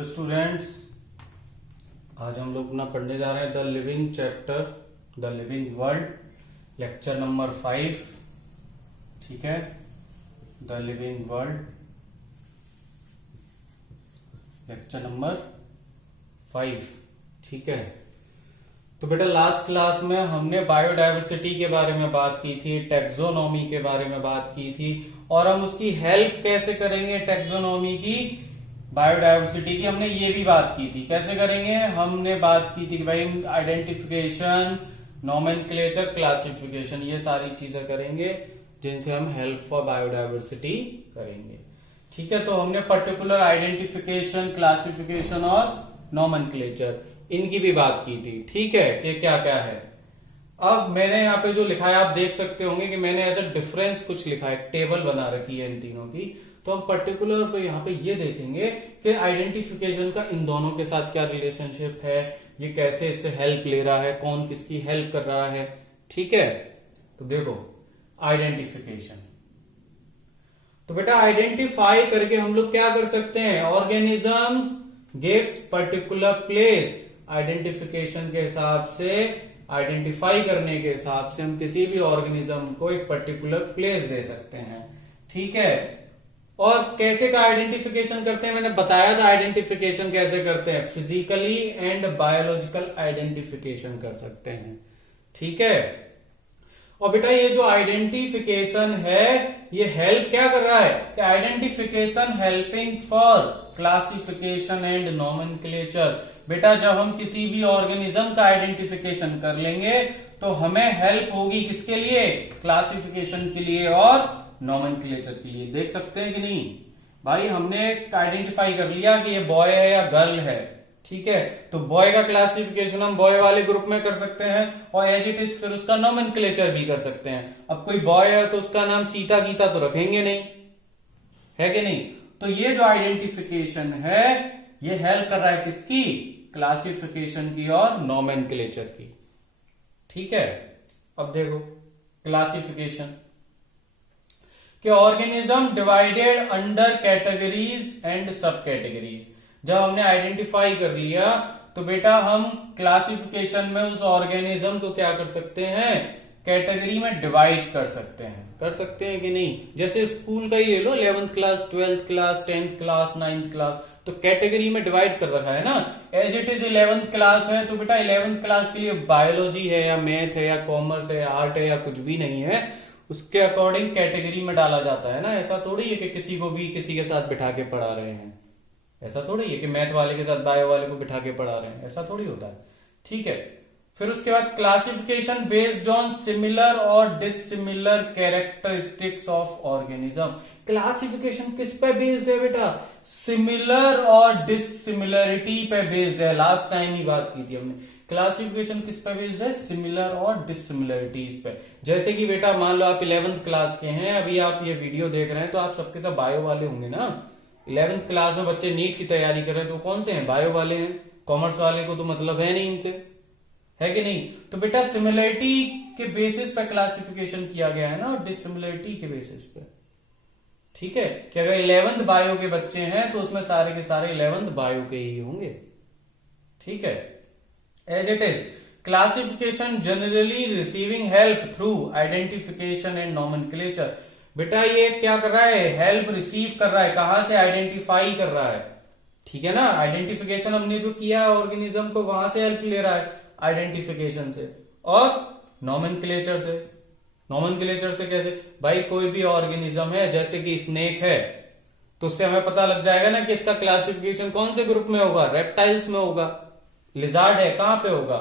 Hello students, आज हम लोग अपना पढ़ने जा रहे हैं the living chapter the living world lecture number 5। ठीक है, the living world lecture number 5। ठीक है, तो बेटा लास्ट क्लास में हमने बायोडायवर्सिटी के बारे में बात की थी, टैक्सोनॉमी के बारे में बात की थी और हम उसकी हेल्प कैसे करेंगे टैक्सोनॉमी की, बायोडायवर्सिटी की हमने ये भी बात की थी। कैसे करेंगे, हमने बात की थी कि भाई आइडेंटिफिकेशन, नोमेनक्लेचर, क्लासिफिकेशन, ये सारी चीजें करेंगे जिनसे हम हेल्प फॉर बायोडायवर्सिटी करेंगे। ठीक है, तो हमने पर्टिकुलर आइडेंटिफिकेशन, क्लासिफिकेशन और नोमेनक्लेचर इनकी भी बात की थी। ठीक है, ये क्या क्या है। अब मैंने यहाँ पे जो लिखा है आप देख सकते होंगे कि मैंने एज अ डिफरेंस कुछ लिखा है, टेबल बना रखी है इन तीनों की। तो हम पर्टिकुलर पे यहाँ पे ये देखेंगे कि आइडेंटिफिकेशन का इन दोनों के साथ क्या रिलेशनशिप है, ये कैसे इससे हेल्प ले रहा है, कौन किसकी हेल्प कर रहा है। ठीक है, तो देखो आइडेंटिफिकेशन, तो बेटा आइडेंटिफाई करके हम लोग क्या कर सकते हैं, organisms gives particular place. Identification के हिसाब से, आइडेंटिफाई करने के हिसाब से हम किसी भी ऑर्गेनिज्म को एक पर्टिकुलर प्लेस दे सकते हैं। ठीक है, और कैसे का आइडेंटिफिकेशन करते हैं मैंने बताया था। आइडेंटिफिकेशन कैसे करते हैं, फिजिकली एंड बायोलॉजिकल आइडेंटिफिकेशन कर सकते हैं। ठीक है, और बेटा ये जो आइडेंटिफिकेशन है ये हेल्प क्या कर रहा है कि identification helping for classification and nomenclature. बेटा जब हम किसी भी ऑर्गेनिज्म का आइडेंटिफिकेशन कर लेंगे तो हमें हेल्प होगी किसके लिए, क्लासिफिकेशन के लिए और नोमेनक्लेचर के लिए। देख सकते हैं कि नहीं भाई, हमने आइडेंटिफाई कर लिया कि ये बॉय है या गर्ल है। ठीक है, तो बॉय का क्लासिफिकेशन हम बॉय वाले ग्रुप में कर सकते हैं और एज इट इज फिर उसका नोमेनक्लेचर भी कर सकते हैं। अब कोई बॉय है तो उसका नाम सीता गीता तो रखेंगे नहीं, है कि नहीं। तो ये जो आइडेंटिफिकेशन है ये हेल्प कर रहा है किसकी, क्लासिफिकेशन की और नोमेनक्लेचर की। ठीक है, अब देखो क्लासिफिकेशन कि organism divided under categories and सब कैटेगरीज। जब हमने आइडेंटिफाई कर लिया तो बेटा हम क्लासिफिकेशन में उस ऑर्गेनिज्म को क्या कर सकते हैं, कैटेगरी में डिवाइड कर सकते हैं। कर सकते हैं कि नहीं, जैसे स्कूल का ही ले लो, 11th class, 12th class, 10th class, 9th class, तो कैटेगरी में डिवाइड कर रखा है ना। As it is 11th class है तो बेटा 11th क्लास के लिए बायोलॉजी है या मैथ है या कॉमर्स है या आर्ट है या कुछ भी नहीं है, उसके अकॉर्डिंग कैटेगरी में डाला जाता है ना। ऐसा थोड़ी है कि किसी को भी किसी के साथ बिठा के पढ़ा रहे हैं, ऐसा थोड़ी है कि मैथ वाले के साथ बायो वाले को बिठा के पढ़ा रहे हैं, ऐसा थोड़ी होता है। ठीक है, फिर उसके बाद क्लासिफिकेशन बेस्ड ऑन सिमिलर और dissimilar characteristics of organism. Classification किस पे बेस्ड है बेटा, सिमिलर और डिसिमिलरिटी पे बेस्ड है। लास्ट टाइम ही बात की थी हमने, क्लासिफिकेशन किस पे बेस्ड है, सिमिलर और डिसिमिलरिटीज पे। जैसे कि बेटा मान लो आप 11th क्लास के हैं, अभी आप ये वीडियो देख रहे हैं तो आप सबके सब बायो वाले होंगे ना। 11th क्लास में बच्चे नीट की तैयारी कर रहे हैं तो कौन से हैं, बायो वाले हैं। कॉमर्स वाले को तो मतलब है नहीं इनसे, है कि नहीं। तो बेटा सिमिलरिटी के बेसिस पे क्लासिफिकेशन किया गया है ना, और डिसिमिलरिटी के बेसिस पे। ठीक है, कि अगर 11th बायो के बच्चे हैं तो उसमें सारे के सारे 11th बायो के ही होंगे। ठीक है, as it is classification generally receiving help through identification and nomenclature. बेटा ये क्या कर रहा है, हेल्प रिसीव कर रहा है, कहां से, आइडेंटिफाई कर रहा है। ठीक है ना, आइडेंटिफिकेशन हमने जो किया ऑर्गेनिज्म को, वहां से हेल्प ले रहा है आइडेंटिफिकेशन से, और नोमेनक्लेचर से। नोमेनक्लेचर से कैसे भाई, कोई भी ऑर्गेनिज्म है जैसे कि स्नेक है तो उससे हमें पता लग जाएगा ना कि इसका क्लासिफिकेशन कौन से ग्रुप में होगा, रेप्टाइल्स में होगा। लिजार्ड है कहां पे होगा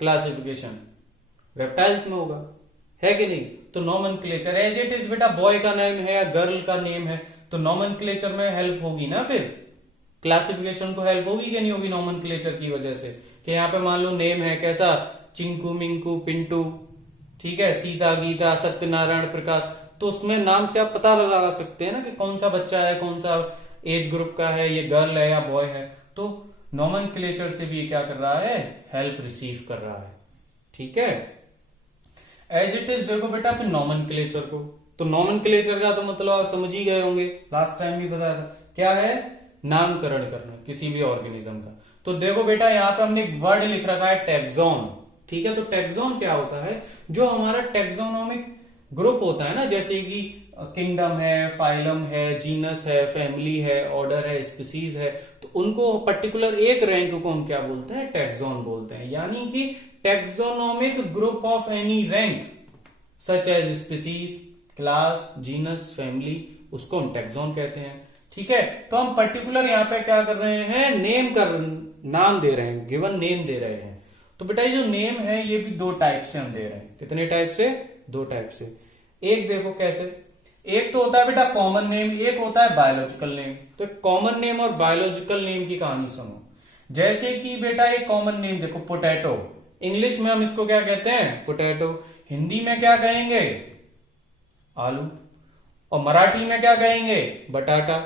क्लासिफिकेशन, रेप्टाइल्स में होगा, है कि नहीं। तो नोमेनक्लेचर एज इट इज बेटा, बॉय का नेम है या गर्ल का नेम है तो नोमेनक्लेचर में हेल्प होगी ना, फिर क्लासिफिकेशन को हेल्प होगी कि नहीं होगी नोमेनक्लेचर की वजह से। कि यहाँ पे मान लो नेम है कैसा, चिंकू, मिंकू, पिंटू, ठीक है, सीता, गीता, सत्यनारायण, प्रकाश, तो उसमें नाम से आप पता लगा सकते हैं ना कि कौन सा बच्चा है, कौन सा एज ग्रुप का है, ये गर्ल है या बॉय है। तो नोमेनक्लेचर से भी क्या कर रहा है, हेल्प रिसीव कर रहा है। ठीक है, एज इट इज देखो बेटा फिर नोमेनक्लेचर को, तो नोमेनक्लेचर का तो मतलब आप समझ ही गए होंगे, लास्ट टाइम भी बताया था क्या है, नामकरण करना किसी भी ऑर्गेनिज्म का। तो देखो बेटा यहाँ पे हमने एक वर्ड लिख रखा है टैक्सॉन, ठीक है। तो टैक्सॉन क्या होता है, जो हमारा टैक्सोनॉमिक ग्रुप होता है ना, जैसे कि किंगडम है, फाइलम है, जीनस है, फैमिली है, ऑर्डर है, स्पीसीज है, तो उनको पर्टिकुलर एक रैंक को हम क्या बोलते हैं, टैक्सॉन बोलते हैं। यानी कि taxonomic group of any rank such as species, class, genus, family, उसको हम टैक्सॉन कहते हैं, ठीक है। तो हम पर्टिकुलर यहाँ पे क्या कर रहे हैं, नाम दे रहे हैं, गिवन नेम दे रहे हैं। तो बेटा ये जो नेम है ये भी दो टाइप से हम दे रहे हैं। कितने टाइप से, दो टाइप से। एक देखो कैसे, एक तो होता है बेटा कॉमन नेम, एक होता है बायोलॉजिकल नेम। तो कॉमन नेम और बायोलॉजिकल नेम की कहानी सुनो। जैसे कि बेटा एक कॉमन नेम देखो, पोटैटो, इंग्लिश में हम इसको क्या कहते हैं, पोटैटो। हिंदी में क्या कहेंगे, आलू। और मराठी में क्या कहेंगे, बटाटा।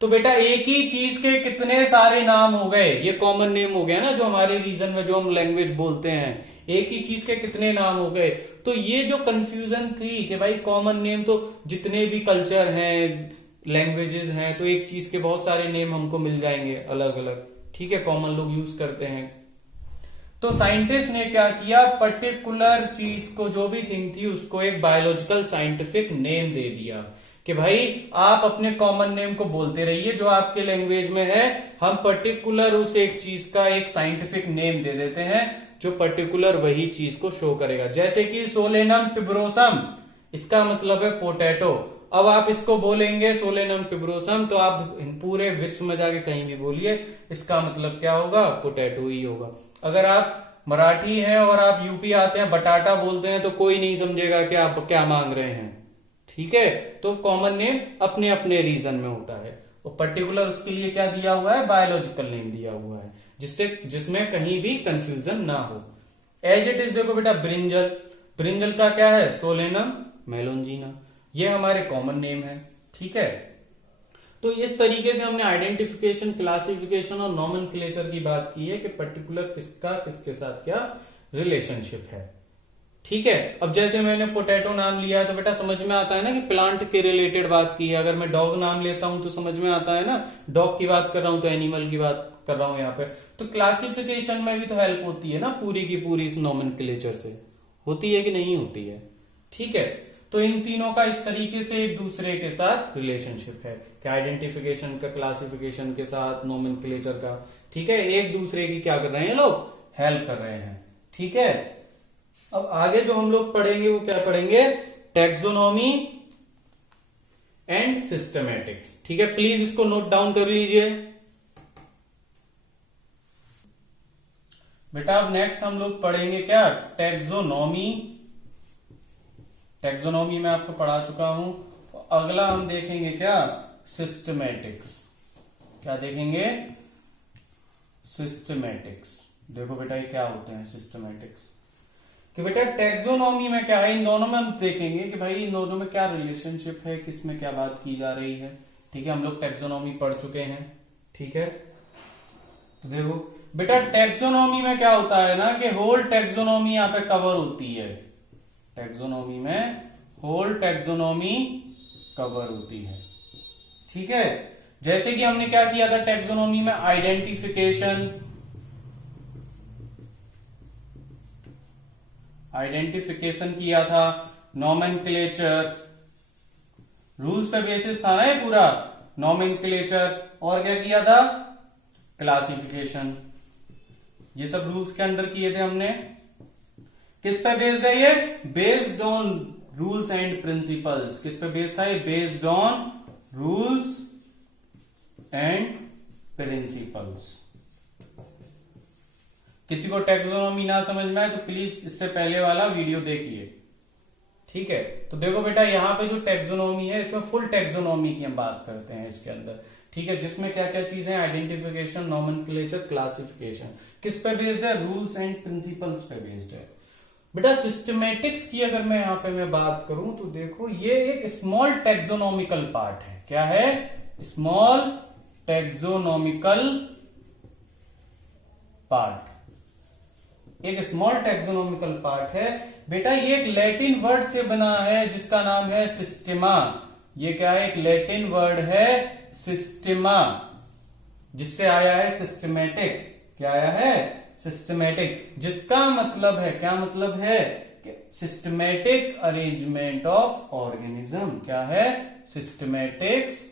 तो बेटा एक ही चीज के कितने सारे नाम हो गए, ये कॉमन नेम हो गया ना, जो हमारे रीजन में जो हम लैंग्वेज बोलते हैं, एक ही चीज के कितने नाम हो गए। तो ये जो कंफ्यूजन थी कि भाई कॉमन नेम तो जितने भी कल्चर हैं, लैंग्वेजेस हैं, तो एक चीज के बहुत सारे नेम हमको मिल जाएंगे अलग अलग, ठीक है, कॉमन लोग यूज करते हैं। तो साइंटिस्ट ने क्या किया, पर्टिकुलर चीज को, जो भी थिंग थी, उसको एक बायोलॉजिकल साइंटिफिक नेम दे दिया कि भाई आप अपने कॉमन नेम को बोलते रहिए जो आपके लैंग्वेज में है, हम पर्टिकुलर उस एक चीज का एक साइंटिफिक नेम दे देते हैं जो पर्टिकुलर वही चीज को शो करेगा। जैसे कि सोलेनम टिब्रोसम, इसका मतलब है पोटैटो। अब आप इसको बोलेंगे सोलेनम टिब्रोसम, तो आप पूरे विश्व में जाके कहीं भी बोलिए, इसका मतलब क्या होगा, पोटैटो ही होगा। अगर आप मराठी हैं और आप यूपी आते हैं, बटाटा बोलते हैं, तो कोई नहीं समझेगा कि आप क्या मांग रहे हैं, ठीक है। तो कॉमन नेम अपने अपने रीजन में होता है, और पर्टिकुलर उसके लिए क्या दिया हुआ है, बायोलॉजिकल नेम दिया हुआ है, जिसमें कहीं भी कंफ्यूजन ना हो। एज इट इज देखो बेटा, ब्रिंजल, ब्रिंजल का क्या है, सोलेनम मेलोंजिना, ये हमारे कॉमन नेम है, ठीक है। तो इस तरीके से हमने आइडेंटिफिकेशन, क्लासिफिकेशन और नॉमेनक्लेचर की बात की है कि पर्टिकुलर किसका किसके साथ क्या रिलेशनशिप है, ठीक है। अब जैसे मैंने पोटैटो नाम लिया है तो बेटा समझ में आता है ना कि प्लांट के रिलेटेड बात की है। अगर मैं डॉग नाम लेता हूं तो समझ में आता है ना, डॉग की बात कर रहा हूं तो एनिमल की बात कर रहा हूं यहाँ पे। तो क्लासिफिकेशन में भी तो हेल्प होती है ना पूरी की पूरी इस नॉमेनक्लेचर से, होती है कि नहीं होती है, ठीक है। तो इन तीनों का इस तरीके से एक दूसरे के साथ रिलेशनशिप है कि आइडेंटिफिकेशन का, क्लासिफिकेशन के साथ नॉमेनक्लेचर का, ठीक है, एक दूसरे की क्या कर रहे हैं लोग, हेल्प कर रहे हैं, ठीक है। अब आगे जो हम लोग पढ़ेंगे वो क्या पढ़ेंगे, टैक्सोनॉमी एंड सिस्टमैटिक्स, ठीक है। प्लीज इसको नोट डाउन कर लीजिए बेटा। अब नेक्स्ट हम लोग पढ़ेंगे क्या, टैक्सोनॉमी। टैक्सोनॉमी में आपको पढ़ा चुका हूं। अगला हम देखेंगे क्या, सिस्टमैटिक्स। क्या देखेंगे, सिस्टमैटिक्स। देखो बेटा ये क्या होते हैं सिस्टमैटिक्स, कि बेटा टैक्सोनॉमी में क्या है, इन दोनों में हम देखेंगे कि भाई इन दोनों में क्या रिलेशनशिप है, किसमें क्या बात की जा रही है, ठीक है। हम लोग टैक्सोनॉमी पढ़ चुके हैं, ठीक है। तो देखो बेटा टैक्सोनॉमी में क्या होता है ना कि होल टैक्सोनॉमी यहां पे कवर होती है। टैक्सोनॉमी में होल टैक्सोनॉमी कवर होती है, ठीक है। जैसे कि हमने क्या किया था टैक्सोनॉमी में, आइडेंटिफिकेशन, आइडेंटिफिकेशन किया था, नॉमेनक्लेचर, रूल्स पे बेसिस था ना ये पूरा, नॉमेनक्लेचर, और क्या किया था, क्लासिफिकेशन। ये सब रूल्स के अंडर किए थे हमने। किस पे बेस्ड है ये, based on rules and principles. किस पे बेस्ड था ये, based on rules and principles. किसी को टैक्सोनॉमी ना समझ में आए तो प्लीज इससे पहले वाला वीडियो देखिए, ठीक है। तो देखो बेटा यहाँ पे जो टैक्सोनॉमी है, इसमें फुल टैक्सोनॉमी की हम बात करते हैं इसके अंदर, ठीक है, जिसमें क्या क्या चीजें, आइडेंटिफिकेशन, नॉमेनक्लेचर, क्लासिफिकेशन। किस पे बेस्ड है, रूल्स एंड प्रिंसिपल्स पे बेस्ड है। बेटा सिस्टमैटिक्स की अगर मैं यहां पे मैं बात करूं तो देखो ये एक स्मॉल टैक्सोनॉमिकल पार्ट है। क्या है, स्मॉल टैक्सोनॉमिकल पार्ट, एक स्मॉल टैक्सोनॉमिकल पार्ट है बेटा। ये एक लैटिन वर्ड से बना है जिसका नाम है सिस्टेमा। ये क्या है, एक लैटिन वर्ड है सिस्टेमा, जिससे आया है सिस्टमेटिक्स। क्या आया है? सिस्टमेटिक, जिसका मतलब है, क्या मतलब है कि सिस्टमेटिक अरेंजमेंट ऑफ ऑर्गेनिज्म। क्या है? Systematic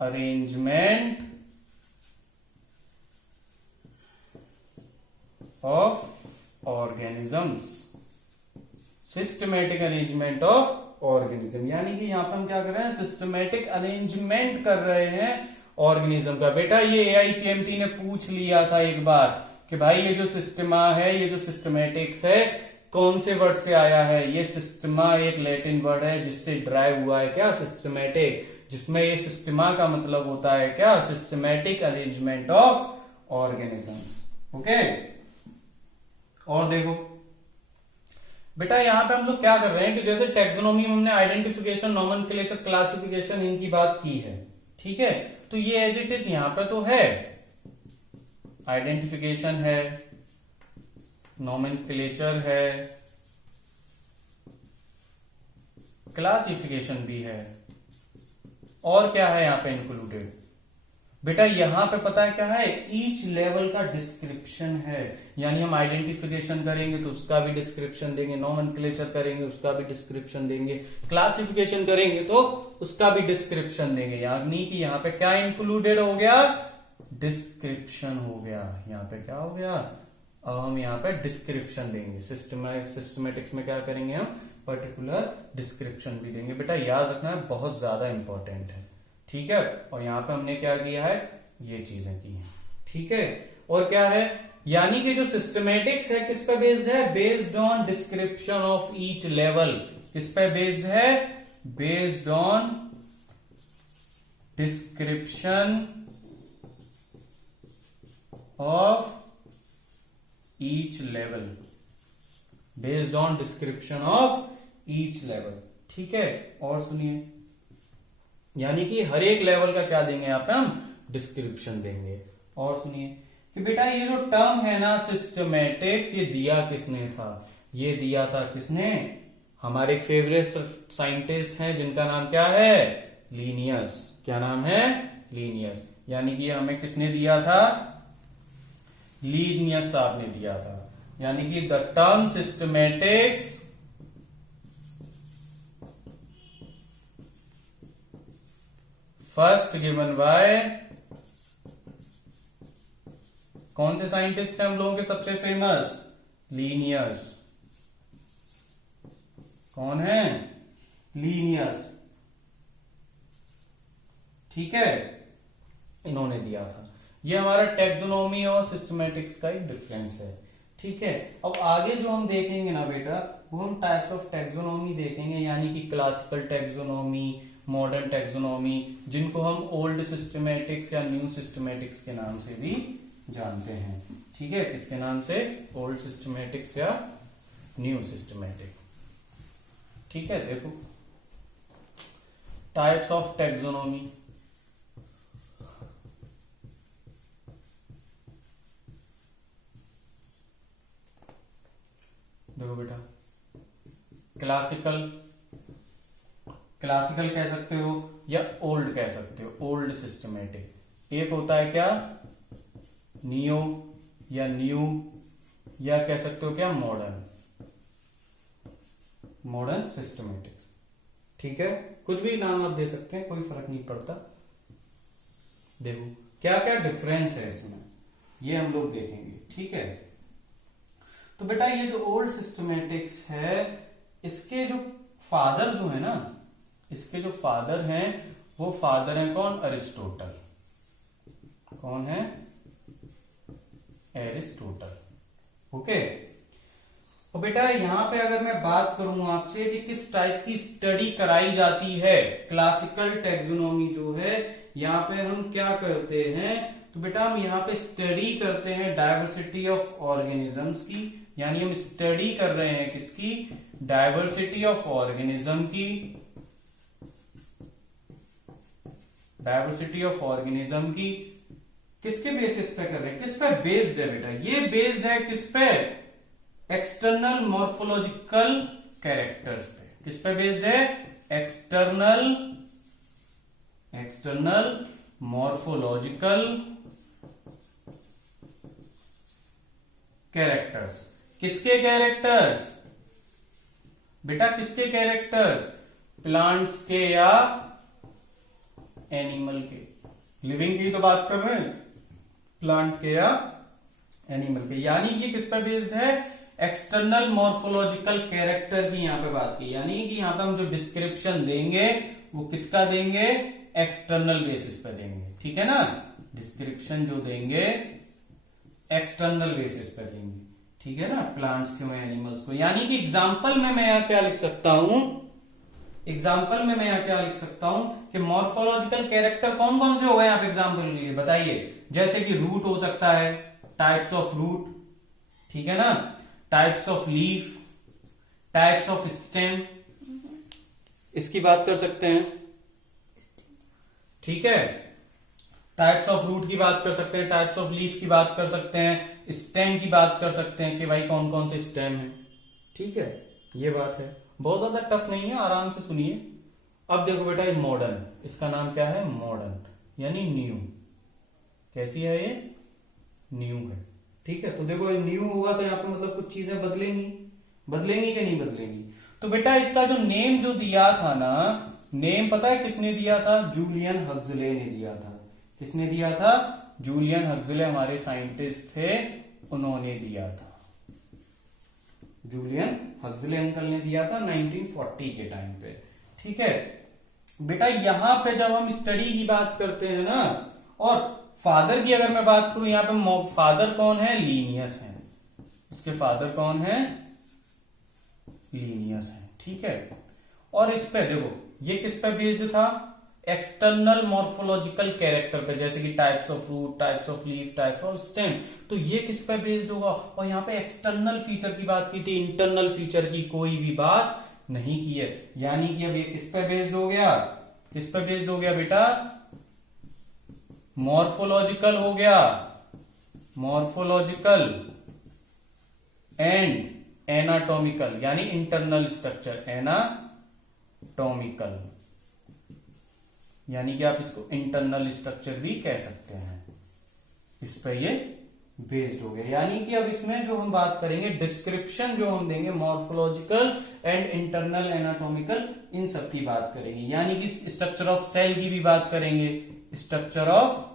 arrangement of organisms. Systematic arrangement of organism, यानी कि यहां पर हम क्या कर रहे हैं? सिस्टमेटिक अरेंजमेंट कर रहे हैं ऑर्गेनिज्म का। बेटा ये AIPMT ने पूछ लिया था एक बार कि भाई ये जो सिस्टमा है, ये जो सिस्टमेटिक्स है, कौन से वर्ड से आया है? ये सिस्टमा एक लैटिन वर्ड है जिससे ड्राइव हुआ है क्या? सिस्टमेटिक, जिसमें ये सिस्टमा का मतलब होता है क्या? Systematic arrangement of organisms. Okay, और देखो बेटा यहां पे हम लोग क्या कर रहे हैं कि जैसे टेक्सोनॉमी में हमने आइडेंटिफिकेशन, नॉमेनक्लेचर, क्लासिफिकेशन इनकी बात की है, ठीक है? तो ये एज इट इज यहां पे तो है, आइडेंटिफिकेशन है, नॉमेनक्लेचर है, क्लासिफिकेशन भी है, और क्या है यहां पे इंक्लूडेड? बेटा यहां पे पता है क्या है? ईच लेवल का डिस्क्रिप्शन है, यानी हम आइडेंटिफिकेशन करेंगे तो उसका भी डिस्क्रिप्शन देंगे, नॉमेनक्लेचर करेंगे उसका भी डिस्क्रिप्शन देंगे, क्लासिफिकेशन करेंगे तो उसका भी डिस्क्रिप्शन देंगे। यानी कि यहां पे क्या इंक्लूडेड हो गया? डिस्क्रिप्शन हो गया। यहां पे क्या हो गया? अब हम यहां पे डिस्क्रिप्शन देंगे। सिस्टमेटिक्स में क्या करेंगे? हम पर्टिकुलर डिस्क्रिप्शन भी देंगे। बेटा याद रखना है, बहुत ज्यादा इंपॉर्टेंट है, ठीक है? और यहां पे हमने क्या किया है? ये चीजें की हैं, ठीक है? और क्या है? यानी कि जो सिस्टमेटिक्स है किस पे बेस्ड है? Based on description of each level. किस पे बेस्ड है? Based on description of each level. Based on description of each level, ठीक है? और सुनिए, यानी कि हर एक लेवल का क्या देंगे? यहां पे हम डिस्क्रिप्शन देंगे। और सुनिए कि बेटा ये जो टर्म है ना सिस्टमेटिक्स, ये दिया किसने था? ये दिया था किसने? हमारे एक फेवरेट साइंटिस्ट हैं जिनका नाम क्या है? लीनियस। क्या नाम है? लीनियस। यानी कि हमें किसने दिया था? लीनियस साहब ने दिया था। यानी कि the term systematics first given by, कौन से साइंटिस्ट हैं हम लोगों के सबसे फेमस? लीनियस। कौन है? लीनियस, ठीक है? इन्होंने दिया था। ये हमारा टेक्सोनॉमी और सिस्टमेटिक्स का एक डिफरेंस है, ठीक है? अब आगे जो हम देखेंगे ना बेटा, वो हम टाइप्स ऑफ टेक्सोनॉमी देखेंगे, यानी कि क्लासिकल टेक्सोनॉमी, मॉडर्न टेक्सोनॉमी, जिनको हम ओल्ड सिस्टमेटिक्स या न्यू सिस्टमेटिक्स के नाम से भी जानते हैं, ठीक है? किसके नाम से? ओल्ड सिस्टमेटिक्स या न्यू सिस्टमेटिक, ठीक है? देखो टाइप्स ऑफ टेक्सोनॉमी। देखो बेटा, क्लासिकल कह सकते हो या ओल्ड कह सकते हो, ओल्ड सिस्टमेटिक। एक होता है क्या? नियो या न्यू, या कह सकते हो क्या? मॉडर्न सिस्टमेटिक्स, ठीक है? कुछ भी नाम आप दे सकते हैं, कोई फर्क नहीं पड़ता। देखो क्या क्या डिफरेंस है इसमें, ये हम लोग देखेंगे, ठीक है? तो बेटा ये जो ओल्ड सिस्टमेटिक्स है, इसके जो फादर जो है ना, इसके जो फादर हैं, वो फादर हैं कौन? अरिस्टोटल। कौन है? Aristotle, okay? और बेटा यहां पे अगर मैं बात करूं आपसे कि किस टाइप की स्टडी कराई जाती है, क्लासिकल टेक्सोनॉमी जो है, यहां पे हम क्या करते हैं? तो बेटा हम यहां पे स्टडी करते हैं डायवर्सिटी ऑफ ऑर्गेनिजम्स की, यानी हम स्टडी कर रहे हैं किसकी? डायवर्सिटी ऑफ ऑर्गेनिज्म की। डायवर्सिटी ऑफ ऑर्गेनिज्म की किसके बेसिस पे कर रहे हैं? किस पे बेस्ड है बेटा? ये बेस्ड है किस पे? एक्सटर्नल मॉर्फोलॉजिकल कैरेक्टर्स पे। किस पे बेस्ड है? External external morphological characters. किसके कैरेक्टर्स बेटा, किसके कैरेक्टर्स? प्लांट्स के या एनिमल के? लिविंग की तो बात कर रहे हैं, प्लांट के या एनिमल के। यानी कि किस पर बेस्ड है? एक्सटर्नल मॉर्फोलॉजिकल कैरेक्टर की यहां पे बात की। यानी कि यहां पे हम जो डिस्क्रिप्शन देंगे वो किसका देंगे? एक्सटर्नल बेसिस पे देंगे, ठीक है ना। डिस्क्रिप्शन जो देंगे एक्सटर्नल बेसिस पे देंगे, ठीक है ना, प्लांट्स के या एनिमल्स को। यानी कि एग्जाम्पल में मैं यहां क्या लिख सकता हूं? एग्जाम्पल में मैं यहां क्या लिख सकता हूं कि मॉर्फोलॉजिकल कैरेक्टर कौन कौन से हो गए आप एग्जाम्पल के लिए बताइए। जैसे कि रूट हो सकता है, टाइप्स ऑफ रूट, ठीक है ना, types of leaf, types of stem, इसकी बात कर सकते हैं, ठीक है। टाइप्स ऑफ रूट की बात कर सकते हैं, टाइप्स ऑफ लीफ की बात कर सकते हैं, स्टेम की बात कर सकते हैं कि भाई कौन कौन से स्टेम है, ठीक है। ये बात है, बहुत ज्यादा टफ नहीं है, आराम से सुनिए। अब देखो बेटा, ये मॉडर्न, इसका नाम क्या है? मॉडर्न, यानी न्यू। कैसी है ये? न्यू है, ठीक है। तो देखो न्यू होगा तो यहाँ पे मतलब कुछ चीजें बदलेंगी, बदलेंगी कि नहीं बदलेंगी? तो बेटा इसका जो नेम जो दिया था ना, नेम पता है किसने दिया था? जूलियन हक्सले ने दिया था। किसने दिया था? जूलियन हक्सले हमारे साइंटिस्ट थे, उन्होंने दिया था। जूलियन हक्सले अंकल ने दिया था 1940 के टाइम पे, ठीक है। बेटा यहां पे जब हम स्टडी की बात करते हैं ना, और फादर की अगर मैं बात करूं, यहां पे फादर कौन है? लीनियस है। इसके फादर कौन है? लीनियस है, ठीक है। और इस पे देखो, ये किस पे बेस्ड था? एक्सटर्नल मॉर्फोलॉजिकल कैरेक्टर पे, जैसे कि types of root, types of leaf, types of stem. तो ये किस पे बेस्ड होगा? और यहाँ पे एक्सटर्नल फीचर की बात की थी, इंटरनल फीचर की कोई भी बात नहीं की है। यानी कि अब ये किस पे बेस्ड हो गया? किस पे बेस्ड हो गया बेटा? मॉर्फोलॉजिकल हो गया, मॉर्फोलॉजिकल एंड एनाटॉमिकल, यानी इंटरनल स्ट्रक्चर, एनाटॉमिकल, यानी कि आप इसको इंटरनल स्ट्रक्चर भी कह सकते हैं। इस पर ये बेस्ड हो गया। यानी कि अब इसमें जो हम बात करेंगे, डिस्क्रिप्शन जो हम देंगे मॉर्फोलॉजिकल एंड इंटरनल एनाटॉमिकल, इन सब की बात करेंगे। यानी कि स्ट्रक्चर ऑफ सेल की भी बात करेंगे, स्ट्रक्चर ऑफ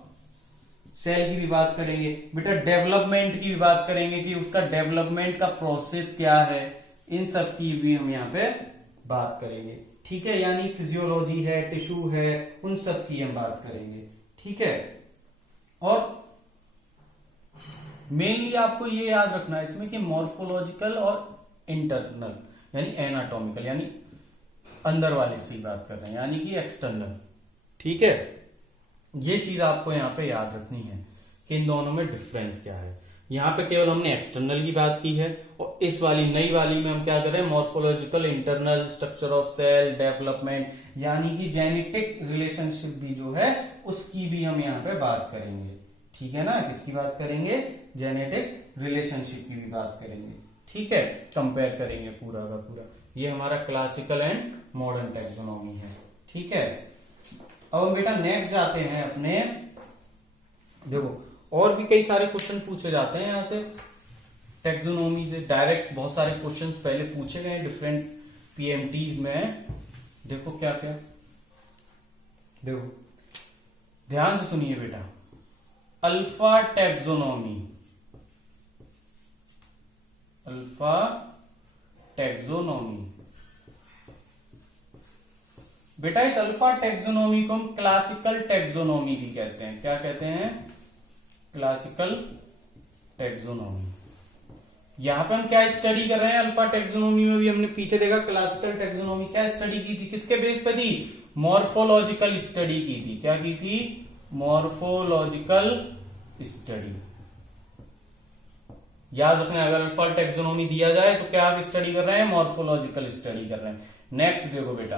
सेल की भी बात करेंगे, बेटा डेवलपमेंट की भी बात करेंगे कि उसका डेवलपमेंट का प्रोसेस क्या है, इन सब की भी हम यहाँ पे बात करेंगे, ठीक है। यानी फिजियोलॉजी है, टिश्यू है, उन सब की हम बात करेंगे, ठीक है। और मेनली आपको ये याद रखना है इसमें कि मॉर्फोलॉजिकल और इंटरनल यानी एनाटॉमिकल, यानी अंदर वाले से बात कर रहे हैं, यानी कि एक्सटर्नल, ठीक है। ये चीज आपको यहां पे याद रखनी है कि इन दोनों में डिफरेंस क्या है। यहां पे केवल हमने एक्सटर्नल की बात की है, और इस वाली नई वाली में हम क्या कर रहे हैं? Morphological, internal, structure of cell, development, यानी कि जेनेटिक रिलेशनशिप भी जो है उसकी भी हम यहाँ पे बात करेंगे, ठीक है ना। किसकी बात करेंगे? जेनेटिक रिलेशनशिप की भी बात करेंगे, ठीक है। कंपेयर करेंगे पूरा का पूरा। ये हमारा क्लासिकल एंड मॉडर्न टैक्सोनॉमी है, ठीक है। अब हम बेटा नेक्स्ट जाते हैं अपने, देखो और भी कई सारे क्वेश्चन पूछे जाते हैं यहां से टैक्सोनॉमी से डायरेक्ट। बहुत सारे क्वेश्चंस पहले पूछे गए डिफरेंट पीएमटीज में। देखो क्या क्या, देखो ध्यान से सुनिए बेटा। अल्फा टैक्सोनॉमी, अल्फा टैक्सोनॉमी, बेटा इस अल्फा टैक्सोनॉमी को हम क्लासिकल टैक्सोनॉमी भी कहते हैं। क्या कहते हैं? Classical taxonomy. यहां पे हम क्या स्टडी कर रहे हैं? अल्फा टैक्सोनॉमी में भी हमने पीछे देखा क्लासिकल टैक्सोनॉमी क्या स्टडी की थी, किसके बेस पे थी? मॉर्फोलॉजिकल स्टडी की थी। क्या की थी? Morphological study. याद रखना, अगर अल्फा टैक्सोनॉमी दिया जाए तो क्या आप स्टडी कर रहे हैं? मॉर्फोलॉजिकल स्टडी कर रहे हैं। नेक्स्ट देखो बेटा,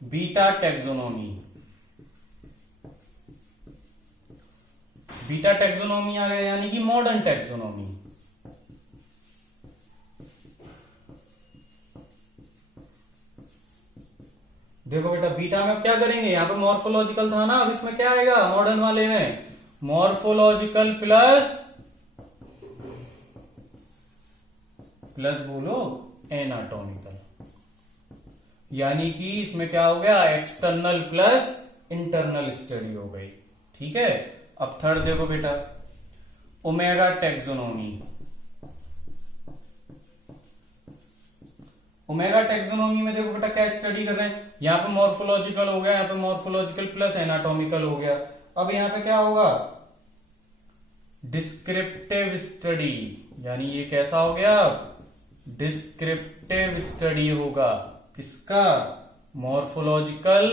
बीटा टैक्सोनॉमी। बीटा टैक्सोनॉमी आ गया, यानी कि मॉडर्न टैक्सोनॉमी। देखो बेटा बीटा में अब क्या करेंगे, यहां पे मॉर्फोलॉजिकल था ना, अब इसमें क्या आएगा मॉडर्न वाले में, मॉर्फोलॉजिकल प्लस प्लस बोलो एनाटॉमिकल, यानी कि इसमें क्या हो गया, एक्सटर्नल प्लस इंटरनल स्टडी हो गई। ठीक है, अब थर्ड देखो बेटा, ओमेगा टैक्सोनॉमी। ओमेगा टैक्सोनॉमी में देखो बेटा क्या स्टडी कर रहे हैं, यहां पे मॉर्फोलॉजिकल हो गया, यहां पे मॉर्फोलॉजिकल प्लस एनाटॉमिकल हो गया। अब यहां पे क्या होगा, डिस्क्रिप्टिव स्टडी, यानी ये कैसा हो गया, डिस्क्रिप्टिव स्टडी होगा, किसका, morphological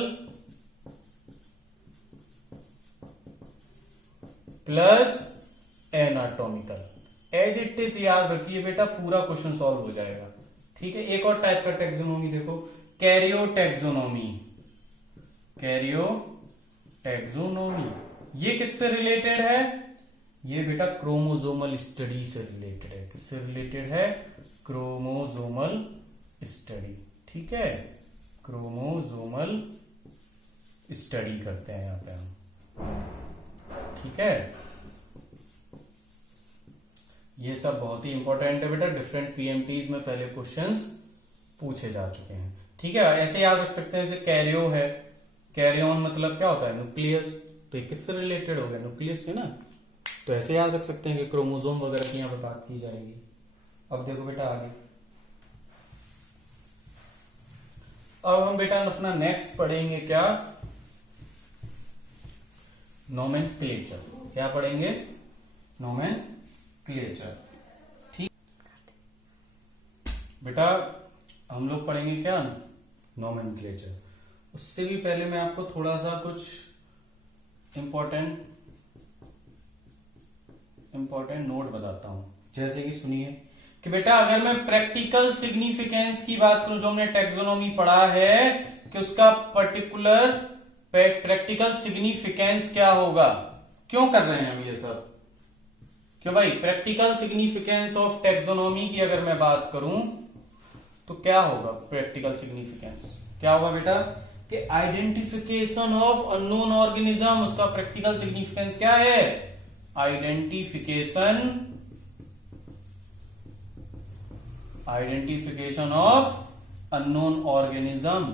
plus anatomical. As it is याद रखिए बेटा, पूरा क्वेश्चन सॉल्व हो जाएगा। ठीक है, एक और टाइप का टैक्सोनॉमी देखो, कैरियो टैक्सोनॉमी। कैरियो टैक्सोनॉमी ये किससे रिलेटेड है, ये बेटा क्रोमोसोमल स्टडी से रिलेटेड है। किससे रिलेटेड है, क्रोमोसोमल स्टडी। ठीक है, क्रोमोसोमल स्टडी करते हैं यहां पे हम। ठीक है, ये सब बहुत ही इंपॉर्टेंट है बेटा, डिफरेंट पीएमटीज में पहले क्वेश्चंस पूछे जा चुके हैं। ठीक है, ऐसे याद रख सकते हैं, जैसे कैरियो है, कैरियोन मतलब क्या होता है, न्यूक्लियस, तो ये किससे रिलेटेड हो गया, न्यूक्लियस से ना, तो ऐसे याद रख सकते हैं कि क्रोमोसोम वगैरह की यहां पर बात की जाएगी। अब देखो बेटा आगे, अब हम बेटा अपना नेक्स्ट पढ़ेंगे क्या, नोमेनक्लेचर। क्या पढ़ेंगे, नोमेनक्लेचर। ठीक बेटा, हम लोग पढ़ेंगे क्या, नोमेनक्लेचर। उससे भी पहले मैं आपको थोड़ा सा कुछ इंपॉर्टेंट नोट बताता हूं। जैसे कि सुनिए कि बेटा अगर मैं प्रैक्टिकल सिग्निफिकेंस की बात करूं, जो हमने टैक्सोनॉमी पढ़ा है कि उसका पर्टिकुलर प्रैक्टिकल सिग्निफिकेंस क्या होगा, क्यों कर रहे हैं हम ये सब, क्यों भाई, प्रैक्टिकल सिग्निफिकेंस ऑफ टैक्सोनॉमी की अगर मैं बात करूं तो क्या होगा, प्रैक्टिकल सिग्निफिकेंस क्या होगा बेटा, कि आइडेंटिफिकेशन ऑफ अननोन ऑर्गेनिज्म, उसका प्रैक्टिकल सिग्निफिकेंस क्या है, आइडेंटिफिकेशन ऑफ अननोन ऑर्गेनिज्म।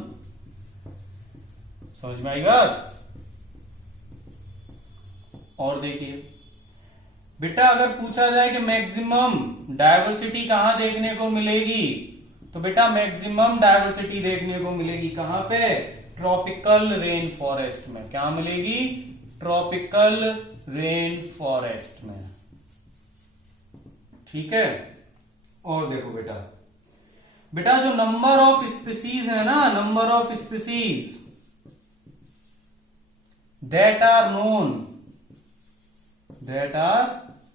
समझ में आई बात। और देखिए बेटा, अगर पूछा जाए कि मैक्सिमम डायवर्सिटी कहां देखने को मिलेगी, तो बेटा मैक्सिमम डायवर्सिटी देखने को मिलेगी कहां पे, ट्रॉपिकल रेन फॉरेस्ट में। क्या मिलेगी, ट्रॉपिकल रेन फॉरेस्ट में। ठीक है, और देखो बेटा, बेटा जो नंबर ऑफ स्पीसीज है ना, number of species that are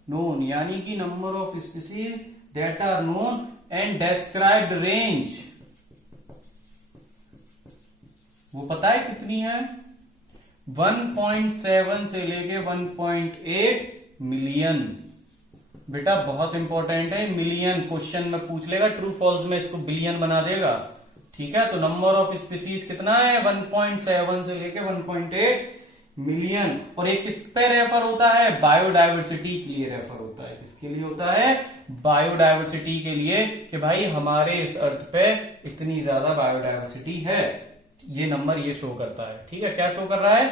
known, यानी कि number of species that are known and described range, वो पता है कितनी है, 1.7 से लेके 1.8 मिलियन। बेटा बहुत इंपॉर्टेंट है, मिलियन क्वेश्चन में पूछ लेगा, ट्रू फॉल्स में इसको बिलियन बना देगा। ठीक है, तो नंबर ऑफ स्पीसीज कितना है, 1.7 से लेके 1.8 मिलियन। और एक किस पे रेफर होता है, बायोडायवर्सिटी के लिए रेफर होता है। किसके लिए होता है, बायोडायवर्सिटी के लिए, कि भाई हमारे इस अर्थ पे इतनी ज्यादा बायोडायवर्सिटी है, ये नंबर ये शो करता है। ठीक है, क्या शो कर रहा है,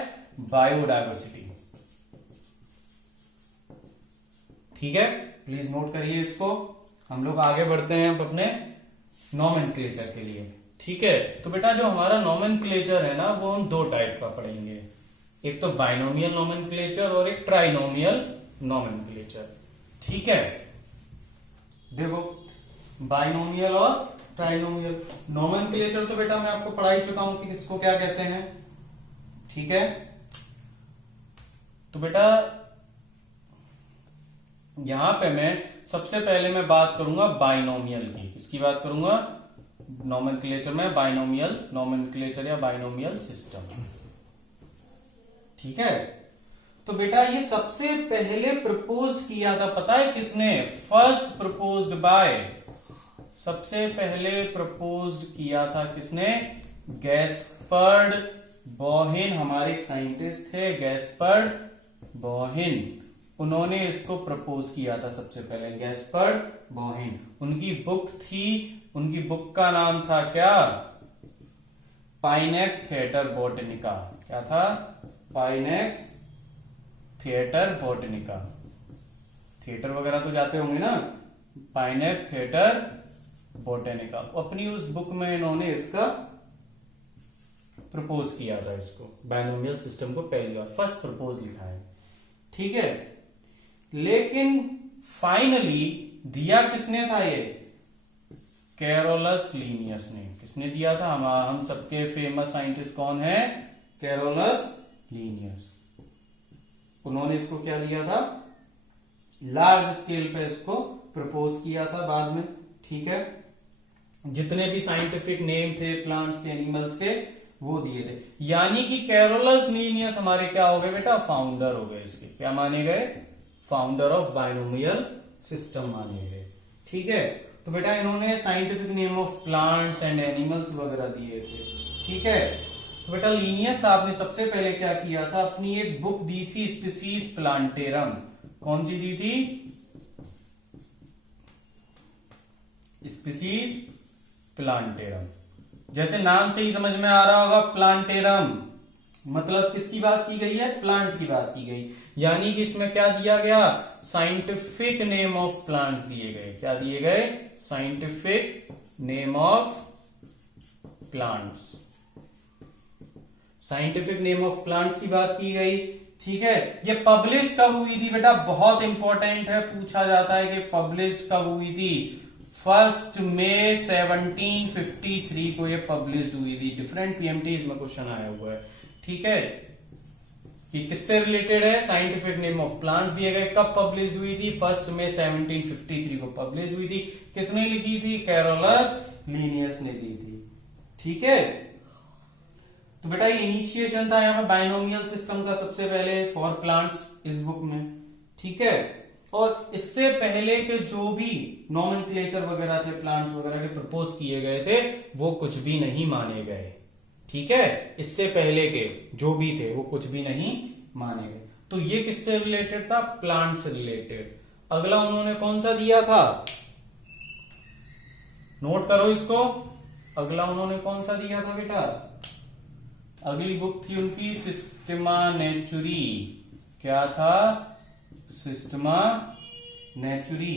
बायोडायवर्सिटी। ठीक है, प्लीज नोट करिए इसको। हम लोग आगे बढ़ते हैं अब अपने नोमेनक्लेचर के लिए। ठीक है, तो बेटा जो हमारा नोमेनक्लेचर है ना, वो हम दो टाइप का पढ़ेंगे, एक तो बाइनोमियल नोमेनक्लेचर और एक ट्राइनोमियल नोमेनक्लेचर। ठीक है, देखो बाइनोमियल और ट्राइनोमियल नोमेनक्लेचर तो बेटा मैं आपको पढ़ा ही चुका हूं कि किसको क्या कहते हैं। ठीक है, तो बेटा यहां पे मैं सबसे पहले मैं बात करूंगा बाइनोमियल की। किसकी बात करूंगा, नोमेनक्लेचर में बाइनोमियल नोमेनक्लेचर या बाइनोमियल सिस्टम। ठीक है, तो बेटा ये सबसे पहले प्रपोज किया था, पता है किसने, फर्स्ट प्रपोज्ड बाय, सबसे पहले प्रपोज्ड किया था किसने, गैस्पर्स गैस्पर्ड बोहिन हमारे एक साइंटिस्ट थे, गैस्पर्ड बोहिन, उन्होंने इसको प्रपोज किया था सबसे पहले, गैस्पर्ड बोहिन। उनकी बुक थी, उनकी बुक का नाम था क्या? पाइनेक्स थिएटर बोटनिका। क्या था? पाइनेक्स थिएटर बोटनिका। थिएटर वगैरह तो जाते होंगे ना, पाइनेक्स थिएटर बोटनिका। अपनी उस बुक में इन्होंने इसका प्रपोज किया था, इसको बाइनोमियल सिस्टम को पहली बार फर्स्ट प्रपोज लिखा है, ठीक है। लेकिन फाइनली दिया किसने था ये? कैरोलस लीनियस ने। किसने दिया था? हम सबके फेमस साइंटिस्ट कौन है? Carolus Linnaeus. उन्होंने इसको क्या दिया था? लार्ज स्केल पे इसको प्रपोज किया था बाद में, ठीक है। जितने भी साइंटिफिक नेम थे प्लांट्स के, एनिमल्स के, वो दिए थे। यानी कि कैरोलस लीनियस हमारे क्या हो गए बेटा? फाउंडर हो गए इसके। क्या माने गए? फाउंडर ऑफ बाइनोमियल सिस्टम माने गए, ठीक है। तो बेटा इन्होंने scientific name of plants and animals वगैरह दिए थे, ठीक है। तो बेटा लीनियस साहब ने सबसे पहले क्या किया था? अपनी एक बुक दी थी, स्पीसीज प्लांटेरम। कौन सी दी थी? Species plantarum. जैसे नाम से ही समझ में आ रहा होगा, प्लांटेरम मतलब किसकी बात की गई है? प्लांट की बात की गई। यानी कि इसमें क्या दिया गया? साइंटिफिक नेम ऑफ प्लांट्स दिए गए। क्या दिए गए? Scientific name of plants. Scientific name of plants की बात की गई, ठीक है। ये पब्लिश कब हुई थी बेटा? बहुत इंपॉर्टेंट है, पूछा जाता है कि पब्लिश कब हुई थी। 1 मई 1753 को ये पब्लिश हुई थी। डिफरेंट पीएमटीज में क्वेश्चन आया हुआ है, ठीक है, कि किससे रिलेटेड है? साइंटिफिक नेम ऑफ प्लांट्स दिए गए। कब पब्लिश हुई थी? 1 मई 1753 को पब्लिश हुई थी। किसने लिखी थी? कैरोलस लीनियस ने दी थी, ठीक है। तो बेटा ये इनिशिएशन था यहाँ पे बाइनोमियल सिस्टम का सबसे पहले फॉर प्लांट्स इस बुक में, ठीक है। और इससे पहले के जो भी नॉमेनक्लेचर वगैरह थे प्लांट्स वगैरह के प्रपोज किए गए थे, वो कुछ भी नहीं माने गए, ठीक है। इससे पहले के जो भी थे वो कुछ भी नहीं माने गए। तो ये किससे रिलेटेड था? प्लांट से रिलेटेड। अगला उन्होंने कौन सा दिया था? नोट करो इसको। अगला उन्होंने कौन सा दिया था बेटा? अगली बुक थी उनकी सिस्टेमा नेचुरी। क्या था? सिस्टेमा नेचुरी।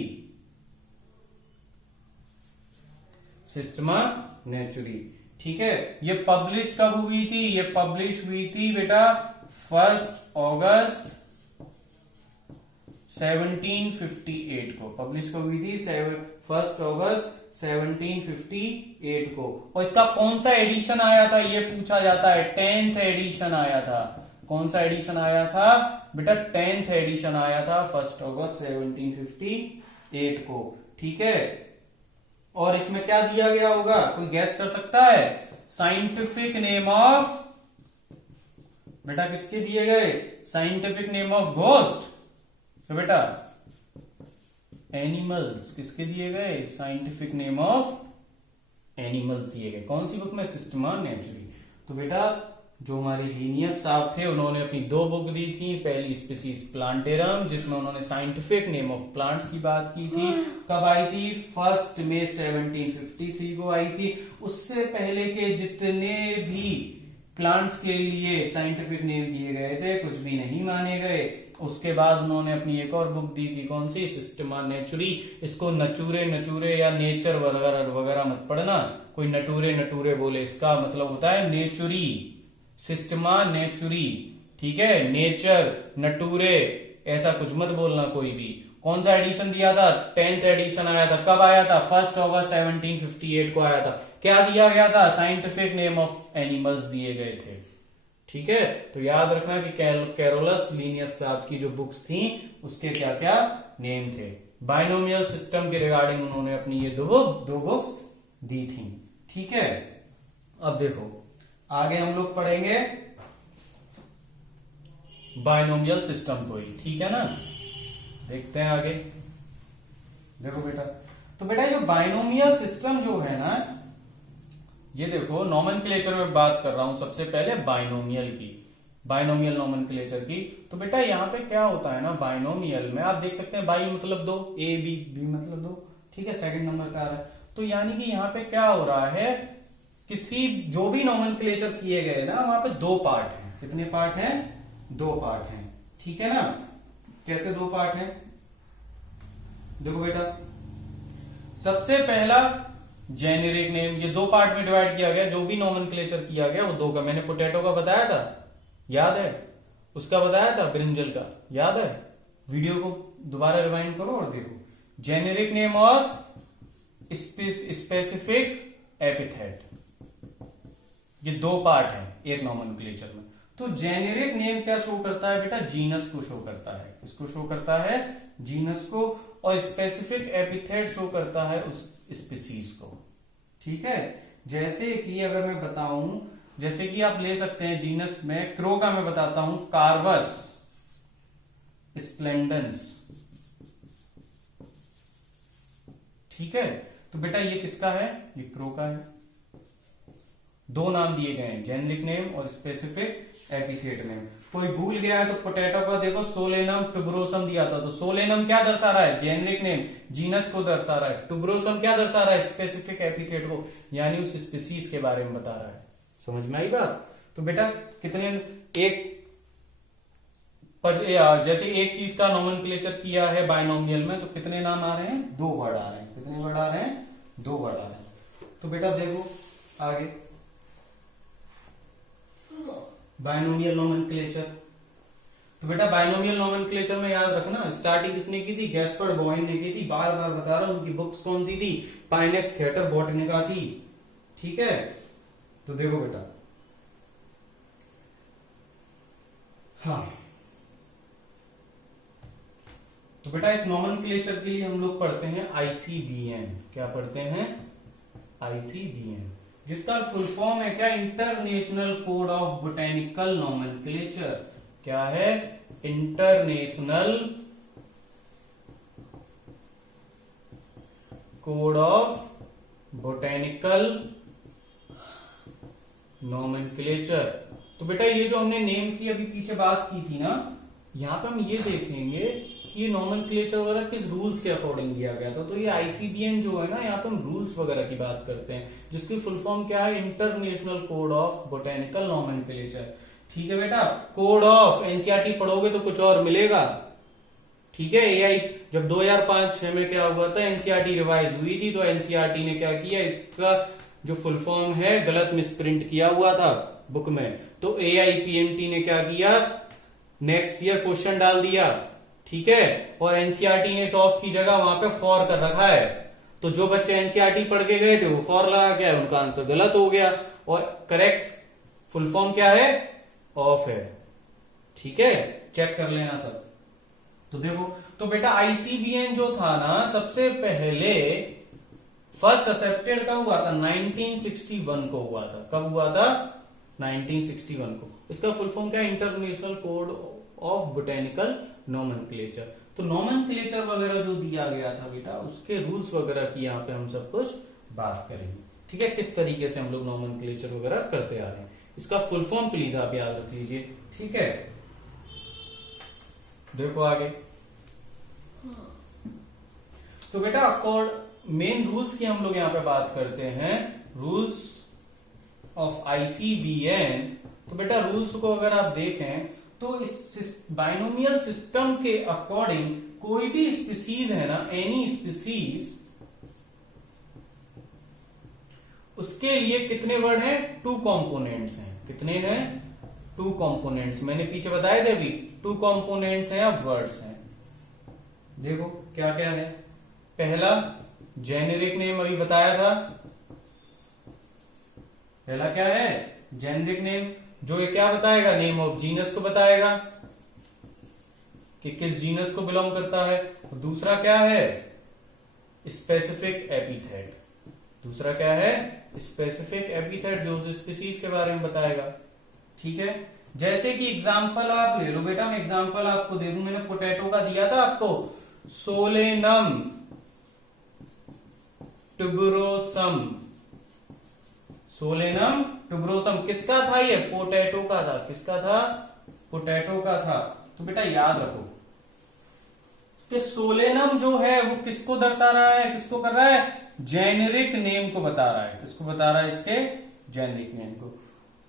सिस्टेमा नेचुरी, ठीक है। ये पब्लिश कब हुई थी? ये पब्लिश हुई थी बेटा 1 अगस्त 1758 को। पब्लिश कब हुई थी? 1 अगस्त 1758 को। और इसका कौन सा एडिशन आया था ये पूछा जाता है। 10th एडिशन आया था। कौन सा एडिशन आया था बेटा? 10th एडिशन आया था 1 अगस्त 1758 को, ठीक है। और इसमें क्या दिया गया होगा? कोई गैस कर सकता है? साइंटिफिक नेम ऑफ बेटा किसके दिए गए? Scientific name of ghost. तो बेटा एनिमल्स किसके दिए गए? साइंटिफिक नेम ऑफ एनिमल्स दिए गए। कौन सी बुक में? सिस्टेमा नेचुरी। तो बेटा जो हमारे लीनियस साहब थे उन्होंने अपनी 2 बुक दी थी। पहली स्पीसीज प्लांटेरम जिसमें उन्होंने साइंटिफिक नेम ऑफ प्लांट्स की बात की थी। कब आई थी? 1 मई 1753 को आई थी। उससे पहले के जितने भी प्लांट्स के लिए साइंटिफिक नेम दिए गए थे कुछ भी नहीं माने गए। उसके बाद उन्होंने अपनी एक और बुक दी थी, कौन सी? सिस्टेमा नेचुरी। इसको नचूरे नचूरे या नेचर वगैरह वगैरह मत पढ़ना, कोई नटूरे नटूरे बोले, इसका मतलब होता है नेचुरी। सिस्टेमा नेचुरी, ठीक है। नेचर नटूरे ऐसा कुछ मत बोलना कोई भी। कौन सा एडिशन दिया था? 10th एडिशन आया था। कब आया था? 1 अगस्त 1758 को आया था। क्या दिया गया था? साइंटिफिक नेम ऑफ एनिमल्स दिए गए थे, ठीक है। तो याद रखना कि कैरोलस लीनियस साहब की जो बुक्स थी उसके क्या क्या नेम थे। बाइनोमियल सिस्टम के रिगार्डिंग उन्होंने अपनी ये दो बुक्स दी थी, ठीक है। अब देखो आगे हम लोग पढ़ेंगे बाइनोमियल सिस्टम को ही, ठीक है ना। देखते हैं आगे। देखो बेटा, तो बेटा जो बाइनोमियल सिस्टम जो है ना, ये देखो नॉमेनक्लेचर में बात कर रहा हूं सबसे पहले बाइनोमियल की, बाइनोमियल नॉमेनक्लेचर की। तो बेटा यहाँ पे क्या होता है ना, बाइनोमियल में आप देख सकते हैं बाई मतलब दो, ए बी, बी मतलब दो, ठीक है, सेकंड नंबर का आ रहा है। तो यानी कि यहाँ पे क्या हो रहा है, किसी जो भी नॉमेनक्लेचर किए गए ना वहां पे दो पार्ट हैं। कितने पार्ट हैं? दो पार्ट हैं, ठीक है ना। कैसे दो पार्ट हैं? देखो बेटा, सबसे पहला जेनेरिक नेम, ये दो पार्ट में डिवाइड किया गया, जो भी नॉमेनक्लेचर किया गया वो दो का। मैंने पोटैटो का बताया था, याद है? उसका बताया था ब्रिंजल का, याद है? वीडियो को दोबारा रिवाइंड करो और देखो। जेनेरिक नेम और स्पेसिफिक एपिथेट, ये दो पार्ट है एक नॉमेनक्लेचर में। तो जेनेरिक नेम क्या शो करता है बेटा? जीनस को शो करता है। किसको शो करता है? जीनस को। और स्पेसिफिक एपिथेट शो करता है उस स्पीसीज को, ठीक है। जैसे कि अगर मैं बताऊं, जैसे कि आप ले सकते हैं जीनस में, क्रो का मैं बताता हूं, कार्वस स्प्लेंडेंस, ठीक है। तो बेटा ये किसका है? ये क्रो का है। दो नाम दिए गए हैं, जेनेरिक नेम और स्पेसिफिक एपिथेट नेम। कोई भूल गया है तो पोटैटो का देखो सोलेनम टुबरोसम दिया था, तो सोलेनम क्या दर्शा रहा है? जेनेरिक नेम, जीनस को दर्शा रहा है। टुबरोसम क्या दर्शा रहा है? स्पेसिफिक एपिथेट को, यानी उस स्पीसीज के बारे में बता रहा है। समझ में आई बात? तो बेटा कितने, एक जैसे एक चीज का नॉमेनक्लेचर किया है बाइनोमियल में, तो कितने नाम आ रहे हैं? दो वर्ड आ रहे हैं। कितने वर्ड आ रहे हैं? दो वर्ड आ रहे हैं। तो बेटा देखो आगे, बाइनोमियल नॉमेनक्लेचर। तो बेटा बाइनोमियल नॉमेनक्लेचर में याद रखना, स्टार्टिंग किसने की थी? गैस्पर्ड बॉइन ने की थी। बार बार बता रहा हूं, उनकी बुक्स कौन सी थी? पाइनेक्स थिएटर बॉटनिका थी, ठीक है। तो देखो बेटा, हाँ, तो बेटा इस नॉमेनक्लेचर के लिए हम लोग पढ़ते हैं आईसीबीएन। क्या पढ़ते हैं? आईसीबीएन, जिसका फुल फॉर्म है क्या? International code of botanical nomenclature. क्या है? International code of botanical nomenclature. तो बेटा ये जो हमने नेम की अभी पीछे बात की थी ना, यहां पे हम ये देखेंगे कि ये नॉमेनक्लेचर वगैरह किस रूल्स के अकॉर्डिंग किया गया था। तो ये आईसीबीएन जो है ना, यहाँ पे हम रूल्स वगैरह की बात करते हैं, जिसकी फुल फॉर्म क्या है? International code of botanical nomenclature, ठीक है बेटा। कोड ऑफ, एनसीईआरटी पढ़ोगे तो कुछ और मिलेगा, ठीक है। एआई जब 2005-6 में क्या हुआ था, एनसीईआरटी रिवाइज हुई थी, तो एनसीईआरटी ने क्या किया, इसका जो फुल फॉर्म है गलत मिसप्रिंट किया हुआ था बुक में। तो एआईपीएमटी ने क्या किया, नेक्स्ट ईयर क्वेश्चन डाल दिया, ठीक है। और एनसीईआरटी ने इस ऑफ की जगह वहां पे फॉर कर रखा है। तो जो बच्चे एनसीईआरटी पढ़ के गए थे वो फॉर लगा के आए, उनका आंसर गलत हो गया। और करेक्ट फुल फॉर्म क्या है? ऑफ है, ठीक है। चेक कर लेना सब। तो देखो, तो बेटा आईसीबीएन जो था ना, सबसे पहले फर्स्ट एक्सेप्टेड कब हुआ था? 1961 को हुआ था। कब हुआ था? 1961 को। इसका फुल फॉर्म क्या है? International code of botanical nomenclature. तो नॉमेनक्लेचर वगैरह जो दिया गया था बेटा, उसके रूल्स वगैरह की यहाँ पे हम सब कुछ बात करेंगे, ठीक है। किस तरीके से हम लोग नॉमेनक्लेचर वगैरह करते आ रहे हैं, इसका फुल फॉर्म प्लीज आप याद रख लीजिए, ठीक है। देखो आगे, तो बेटा अकॉर्ड मेन रूल्स की हम लोग यहां पे बात करते हैं, रूल्स ऑफ आईसीबीएन। तो बेटा रूल्स को अगर आप देखें तो इस बाइनोमियल सिस्टम के अकॉर्डिंग कोई भी स्पीसीज है ना, एनी स्पीसीज, उसके लिए कितने वर्ड हैं? 2 कंपोनेंट्स हैं। कितने हैं? 2 कंपोनेंट्स। मैंने पीछे बताए थे अभी, 2 कंपोनेंट्स हैं या वर्ड्स हैं। देखो क्या क्या है। पहला जेनेरिक नेम, अभी बताया था। पहला क्या है? जेनेरिक नेम, जो ये क्या बताएगा? नेम ऑफ जीनस को बताएगा कि किस जीनस को बिलोंग करता है। और दूसरा क्या है? Specific epithet. दूसरा क्या है? स्पेसिफिक एपिथेट, जो उस स्पीसीज के बारे में बताएगा, ठीक है। जैसे कि एग्जांपल आप ले लो बेटा, मैं एग्जांपल आपको दे दूं। मैंने पोटैटो का दिया था आपको, सोलेनम टुबरोसम। सोलेनम टुबरोसम किसका था ये? पोटैटो का था। किसका था? पोटैटो का था। तो बेटा याद रखो कि सोलेनम जो है वो किसको दर्शा रहा है, किसको कर रहा है? जेनेरिक नेम को बता रहा है। किसको बता रहा है? इसके जेनेरिक नेम को।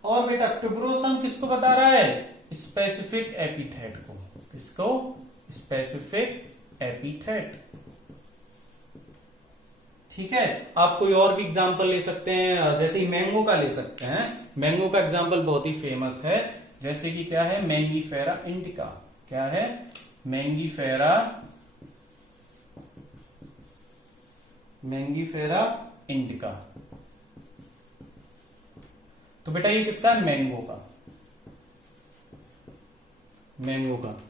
और बेटा टुबरोसम किसको बता रहा है? स्पेसिफिक एपिथेट को। किसको? Specific epithet. ठीक है। आप कोई और भी एग्जांपल ले सकते हैं, जैसे मैंगो का ले सकते हैं। मैंगो का एग्जांपल बहुत ही फेमस है, जैसे कि क्या है? Mangifera indica. क्या है? Mangifera indica. तो बेटा ये किसका? मैंगो का। मैंगो का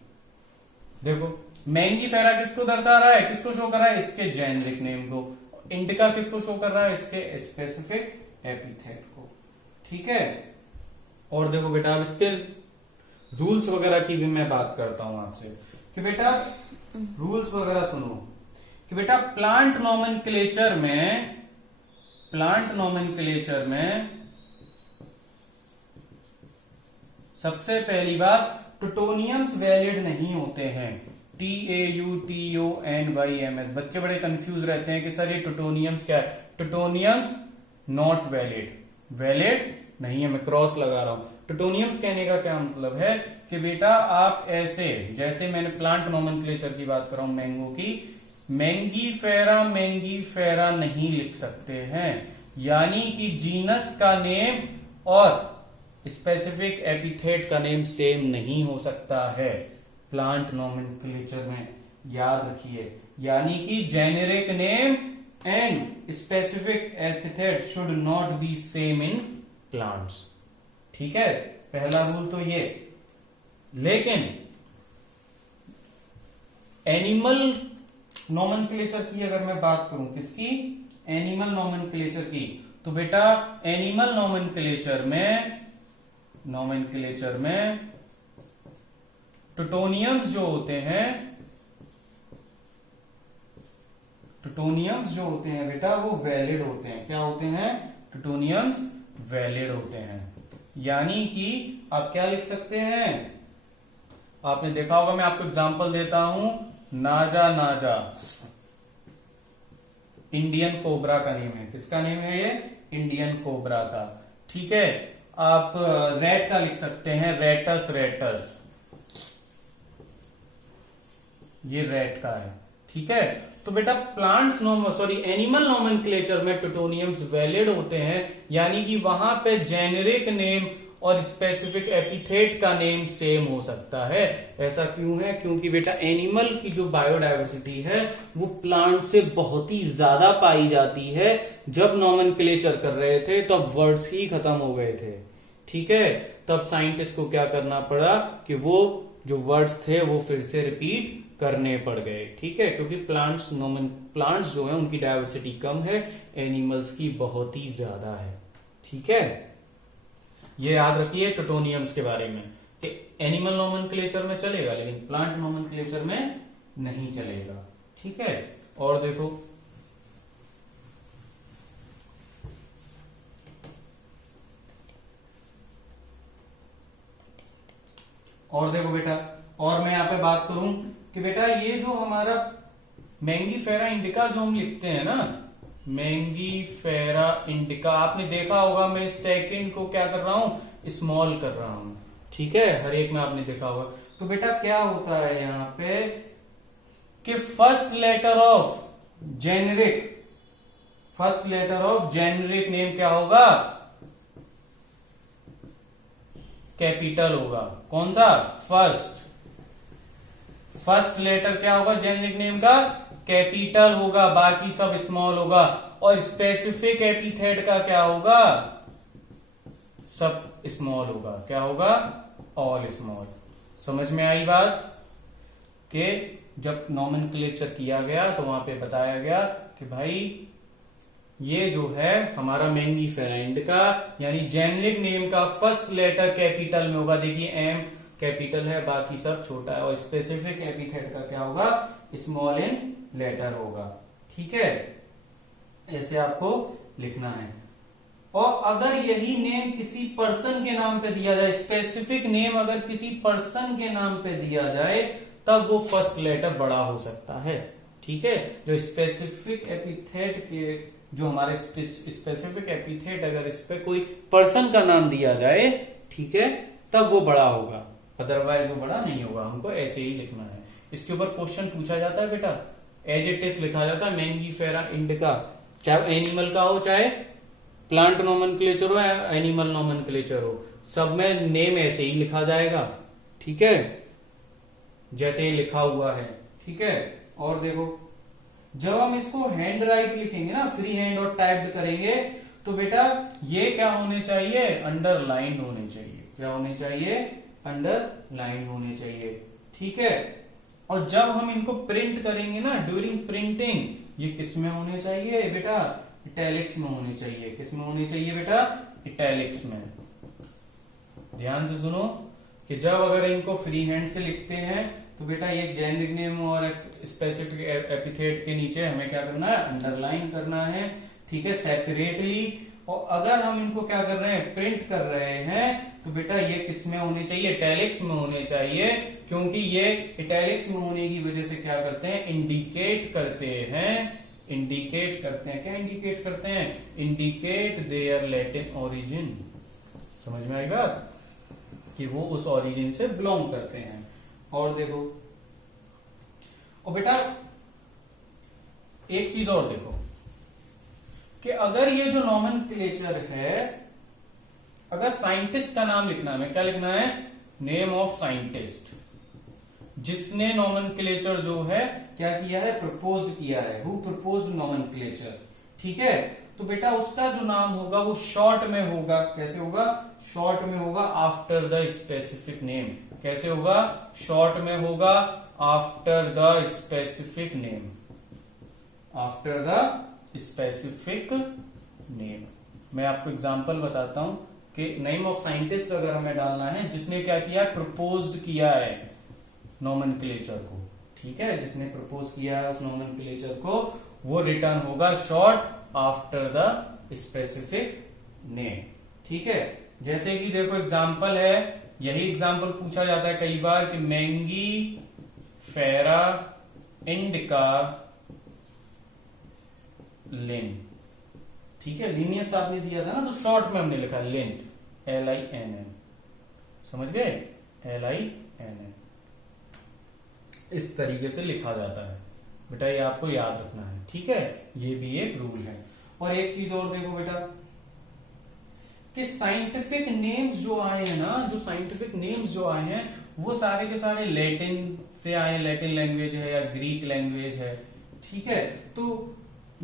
देखो, मैंगीफेरा किसको दर्शा रहा है, किसको शो कर रहा है? इसके जेनेरिक नेम को। इंडिका किसको शो कर रहा है? इसके स्पेसिफिक एपिथेट को। ठीक है। और देखो बेटा अब इसके रूल्स वगैरह की भी मैं बात करता हूं आपसे कि बेटा रूल्स वगैरह सुनो कि बेटा प्लांट नोमेनक्लेचर में सबसे पहली बात, टुटोनियम्स वैलिड नहीं होते हैं। TAUTONYMS। बच्चे बड़े कंफ्यूज रहते हैं कि सर ये टुटोनियम्स क्या है? टुटोनियम्स नॉट वैलिड, वैलिड नहीं है। मैं क्रॉस लगा रहा हूं। टुटोनियम्स कहने का क्या मतलब है कि बेटा आप ऐसे, जैसे मैंने प्लांट नोमेनक्लेचर की बात कर रहा हूं मैंगो की, मैंगीफेरा नहीं लिख सकते हैं। यानी कि जीनस का नेम और स्पेसिफिक एपिथेट का नेम सेम नहीं हो सकता है प्लांट नोमेनक्लेचर में। याद रखिए, यानी कि generic name and specific epithet should not be same in plants. ठीक है, पहला रूल तो ये। लेकिन एनिमल नोमेनक्लेचर की अगर मैं बात करूं, किसकी? एनिमल नोमेनक्लेचर की, तो बेटा एनिमल नोमेनक्लेचर में टुटोनियम्स जो होते हैं बेटा वो वैलिड होते हैं। क्या होते हैं? टुटोनियम्स वैलिड होते हैं। यानी कि आप क्या लिख सकते हैं? आपने देखा होगा, मैं आपको एग्जांपल देता हूं। नाजा इंडियन कोबरा का नेम है। किसका नेम है ये? इंडियन कोबरा का। ठीक है। आप रेट का लिख सकते हैं, रेटस। ये रेट का है। ठीक है। तो बेटा एनिमल नोमेनक्लेचर में टुटोनियम्स वैलिड होते हैं, यानी कि वहां पे जेनेरिक नेम और स्पेसिफिक एपिथेट का नेम सेम हो सकता है। ऐसा क्यों है? क्योंकि बेटा एनिमल की जो बायोडायवर्सिटी है वो प्लांट से बहुत ही ज्यादा पाई जाती है। जब नोमेनक्लेचर कर रहे थे तब तो वर्ड्स ही खत्म हो गए थे। ठीक है। तब साइंटिस्ट को क्या करना पड़ा कि वो जो वर्ड्स थे वो फिर से रिपीट करने पड़ गए। ठीक है। क्योंकि प्लांट्स जो है उनकी डायवर्सिटी कम है, एनिमल्स की बहुत ही ज्यादा है। ठीक है। ये याद रखिए टुटोनियम्स के बारे में कि एनिमल नोमेनक्लेचर में चलेगा लेकिन प्लांट नोमेनक्लेचर में नहीं चलेगा। ठीक है। और देखो बेटा, और मैं यहां पे बात करूं कि बेटा ये जो हमारा मैंगीफेरा इंडिका जो हम लिखते हैं ना, मैंगीफेरा इंडिका, आपने देखा होगा मैं सेकंड को क्या कर रहा हूं? स्मॉल कर रहा हूं। ठीक है। हर एक में आपने देखा होगा। तो बेटा क्या होता है यहां पे कि first letter of generic name क्या होगा? कैपिटल होगा। कौन सा? फर्स्ट लेटर क्या होगा जेनेरिक नेम का? कैपिटल होगा, बाकी सब स्मॉल होगा। और स्पेसिफिक एपिथेट का क्या होगा? सब स्मॉल होगा। क्या होगा? All small. समझ में आई बात? कि जब नोमेनक्लेचर किया गया तो वहां पे बताया गया कि भाई ये जो है हमारा मैंगीफेरा इंडिका यानी जेनेरिक नेम का फर्स्ट लेटर कैपिटल में होगा। देखिए एम कैपिटल है, बाकी सब छोटा है। और स्पेसिफिक एपिथेट का क्या होगा? स्मॉल इन लेटर होगा। ठीक है। ऐसे आपको लिखना है। और अगर यही नेम किसी पर्सन के नाम पे दिया जाए, स्पेसिफिक नेम अगर किसी पर्सन के नाम पे दिया जाए, तब वो फर्स्ट लेटर बड़ा हो सकता है। ठीक है, जो स्पेसिफिक एपिथेट के, जो हमारे स्पेसिफिक एपिथेट अगर इस पे कोई पर्सन का नाम दिया जाए, ठीक है, तब वो बड़ा होगा, अदरवाइज वो बड़ा नहीं होगा। हमको ऐसे ही लिखना है। इसके ऊपर क्वेश्चन पूछा जाता है बेटा, एज इट इज लिखा जाता है मैंगीफेरा इंडिका, चाहे एनिमल का हो चाहे प्लांट नोमेनक्लेचर हो या एनिमल नोमेनक्लेचर हो, सब में नेम ऐसे ही लिखा जाएगा। ठीक है, जैसे ये लिखा हुआ है। ठीक है, और देखो जब हम इसको हैंड राइट लिखेंगे ना, फ्री हैंड और टाइप्ड करेंगे, तो बेटा ये क्या होने चाहिए, अंडरलाइन होने चाहिए। क्या होने चाहिए, अंडरलाइन होने चाहिए। ठीक है, और जब हम इनको प्रिंट करेंगे ना, ड्यूरिंग प्रिंटिंग, ये किस में होने चाहिए बेटा, इटैलिक्स में होने चाहिए। किस में होने चाहिए बेटा, इटैलिक्स में। ध्यान से सुनो कि जब अगर इनको फ्री हैंड से लिखते हैं तो बेटा ये जेनेरिक नेम और स्पेसिफिक एपिथेट के नीचे हमें क्या करना है, अंडरलाइन करना है। ठीक है, सेपरेटली। और अगर हम इनको क्या कर रहे हैं, प्रिंट कर रहे हैं, तो बेटा ये किस में होने चाहिए, इटैलिक्स में होने चाहिए, क्योंकि ये इटैलिक्स में होने की वजह से क्या करते हैं, इंडिकेट करते हैं। इंडिकेट करते हैं, क्या इंडिकेट करते हैं, इंडिकेट देयर लैटिन ओरिजिन। समझ में आएगा कि वो उस ओरिजिन से बिलोंग करते हैं। और देखो, और बेटा एक चीज और देखो कि अगर ये जो नोमेनक्लेचर है, अगर साइंटिस्ट का नाम लिखना है, क्या लिखना है, नेम ऑफ साइंटिस्ट, जिसने नोमेनक्लेचर जो है क्या किया है, प्रपोज किया है, हु प्रपोज्ड नोमेनक्लेचर। ठीक है, तो बेटा उसका जो नाम होगा वो शॉर्ट में होगा। कैसे होगा, शॉर्ट में होगा, आफ्टर द स्पेसिफिक नेम। कैसे होगा, शॉर्ट में होगा, after the specific name. After the specific name. मैं आपको एग्जांपल बताता हूं कि नेम ऑफ साइंटिस्ट अगर हमें डालना है, जिसने क्या किया, प्रपोज्ड किया है नोमेनक्लेचर को। ठीक है, जिसने प्रपोज किया है उस नोमेनक्लेचर को, वो रिटर्न होगा short after the specific name. ठीक है, जैसे कि देखो एग्जांपल है, यही एग्जांपल पूछा जाता है कई बार कि मैंगी फेरा इंडिका लिन। ठीक है, लीनियस आपने दिया था ना, तो शॉर्ट में हमने लिखा लिन, LINN। समझ गए, LINN इस तरीके से लिखा जाता है बेटा, ये आपको याद रखना है। ठीक है, ये भी एक रूल है। और एक चीज और देखो बेटा कि साइंटिफिक नेम्स जो आए हैं ना, जो साइंटिफिक नेम्स जो आए हैं, वो सारे के सारे लैटिन से आए, लैटिन लैंग्वेज है या ग्रीक लैंग्वेज है। ठीक है, तो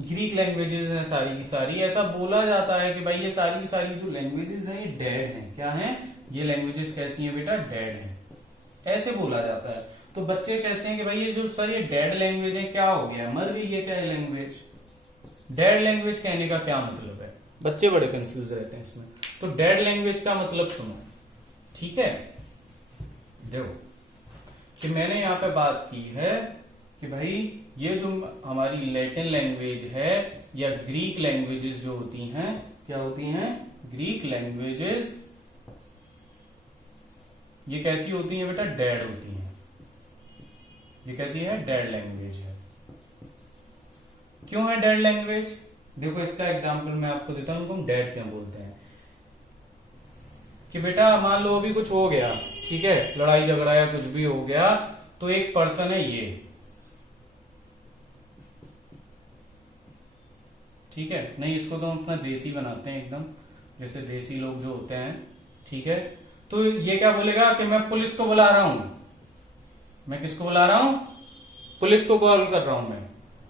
ग्रीक लैंग्वेजेस हैं सारी की सारी। ऐसा बोला जाता है कि भाई ये सारी की सारी जो लैंग्वेजेस हैं ये डेड हैं। क्या हैं ये लैंग्वेजेस, कैसी हैं बेटा, डेड हैं, ऐसे बोला जाता है। तो बच्चे कहते हैं कि भाई ये जो सर ये डेड लैंग्वेज है, क्या हो गया, मर गई है क्या ये लैंग्वेज। डेड लैंग्वेज कहने का क्या मतलब है, बच्चे बड़े कंफ्यूज रहते हैं इसमें। तो डेड लैंग्वेज का मतलब सुनो। ठीक है, देखो कि मैंने यहां पे बात की है कि भाई ये जो हमारी लैटिन लैंग्वेज है या ग्रीक लैंग्वेजेस जो होती हैं, क्या होती हैं, ग्रीक लैंग्वेजेस, ये कैसी होती हैं बेटा, डेड होती हैं। ये कैसी है, डेड लैंग्वेज है। क्यों है डेड लैंग्वेज, देखो इसका एग्जांपल मैं आपको देता हूं, उनको हम डेड क्यों बोलते हैं। कि बेटा मान लो अभी कुछ हो गया, ठीक है, लड़ाई झगड़ा या कुछ भी हो गया, तो एक पर्सन है ये, ठीक है, नहीं इसको तो हम अपना देसी बनाते हैं एकदम, जैसे देसी लोग जो होते हैं। ठीक है, तो ये क्या बोलेगा कि मैं पुलिस को बुला रहा हूं, मैं किसको बुला रहा हूं, पुलिस को कॉल कर रहा हूं मैं।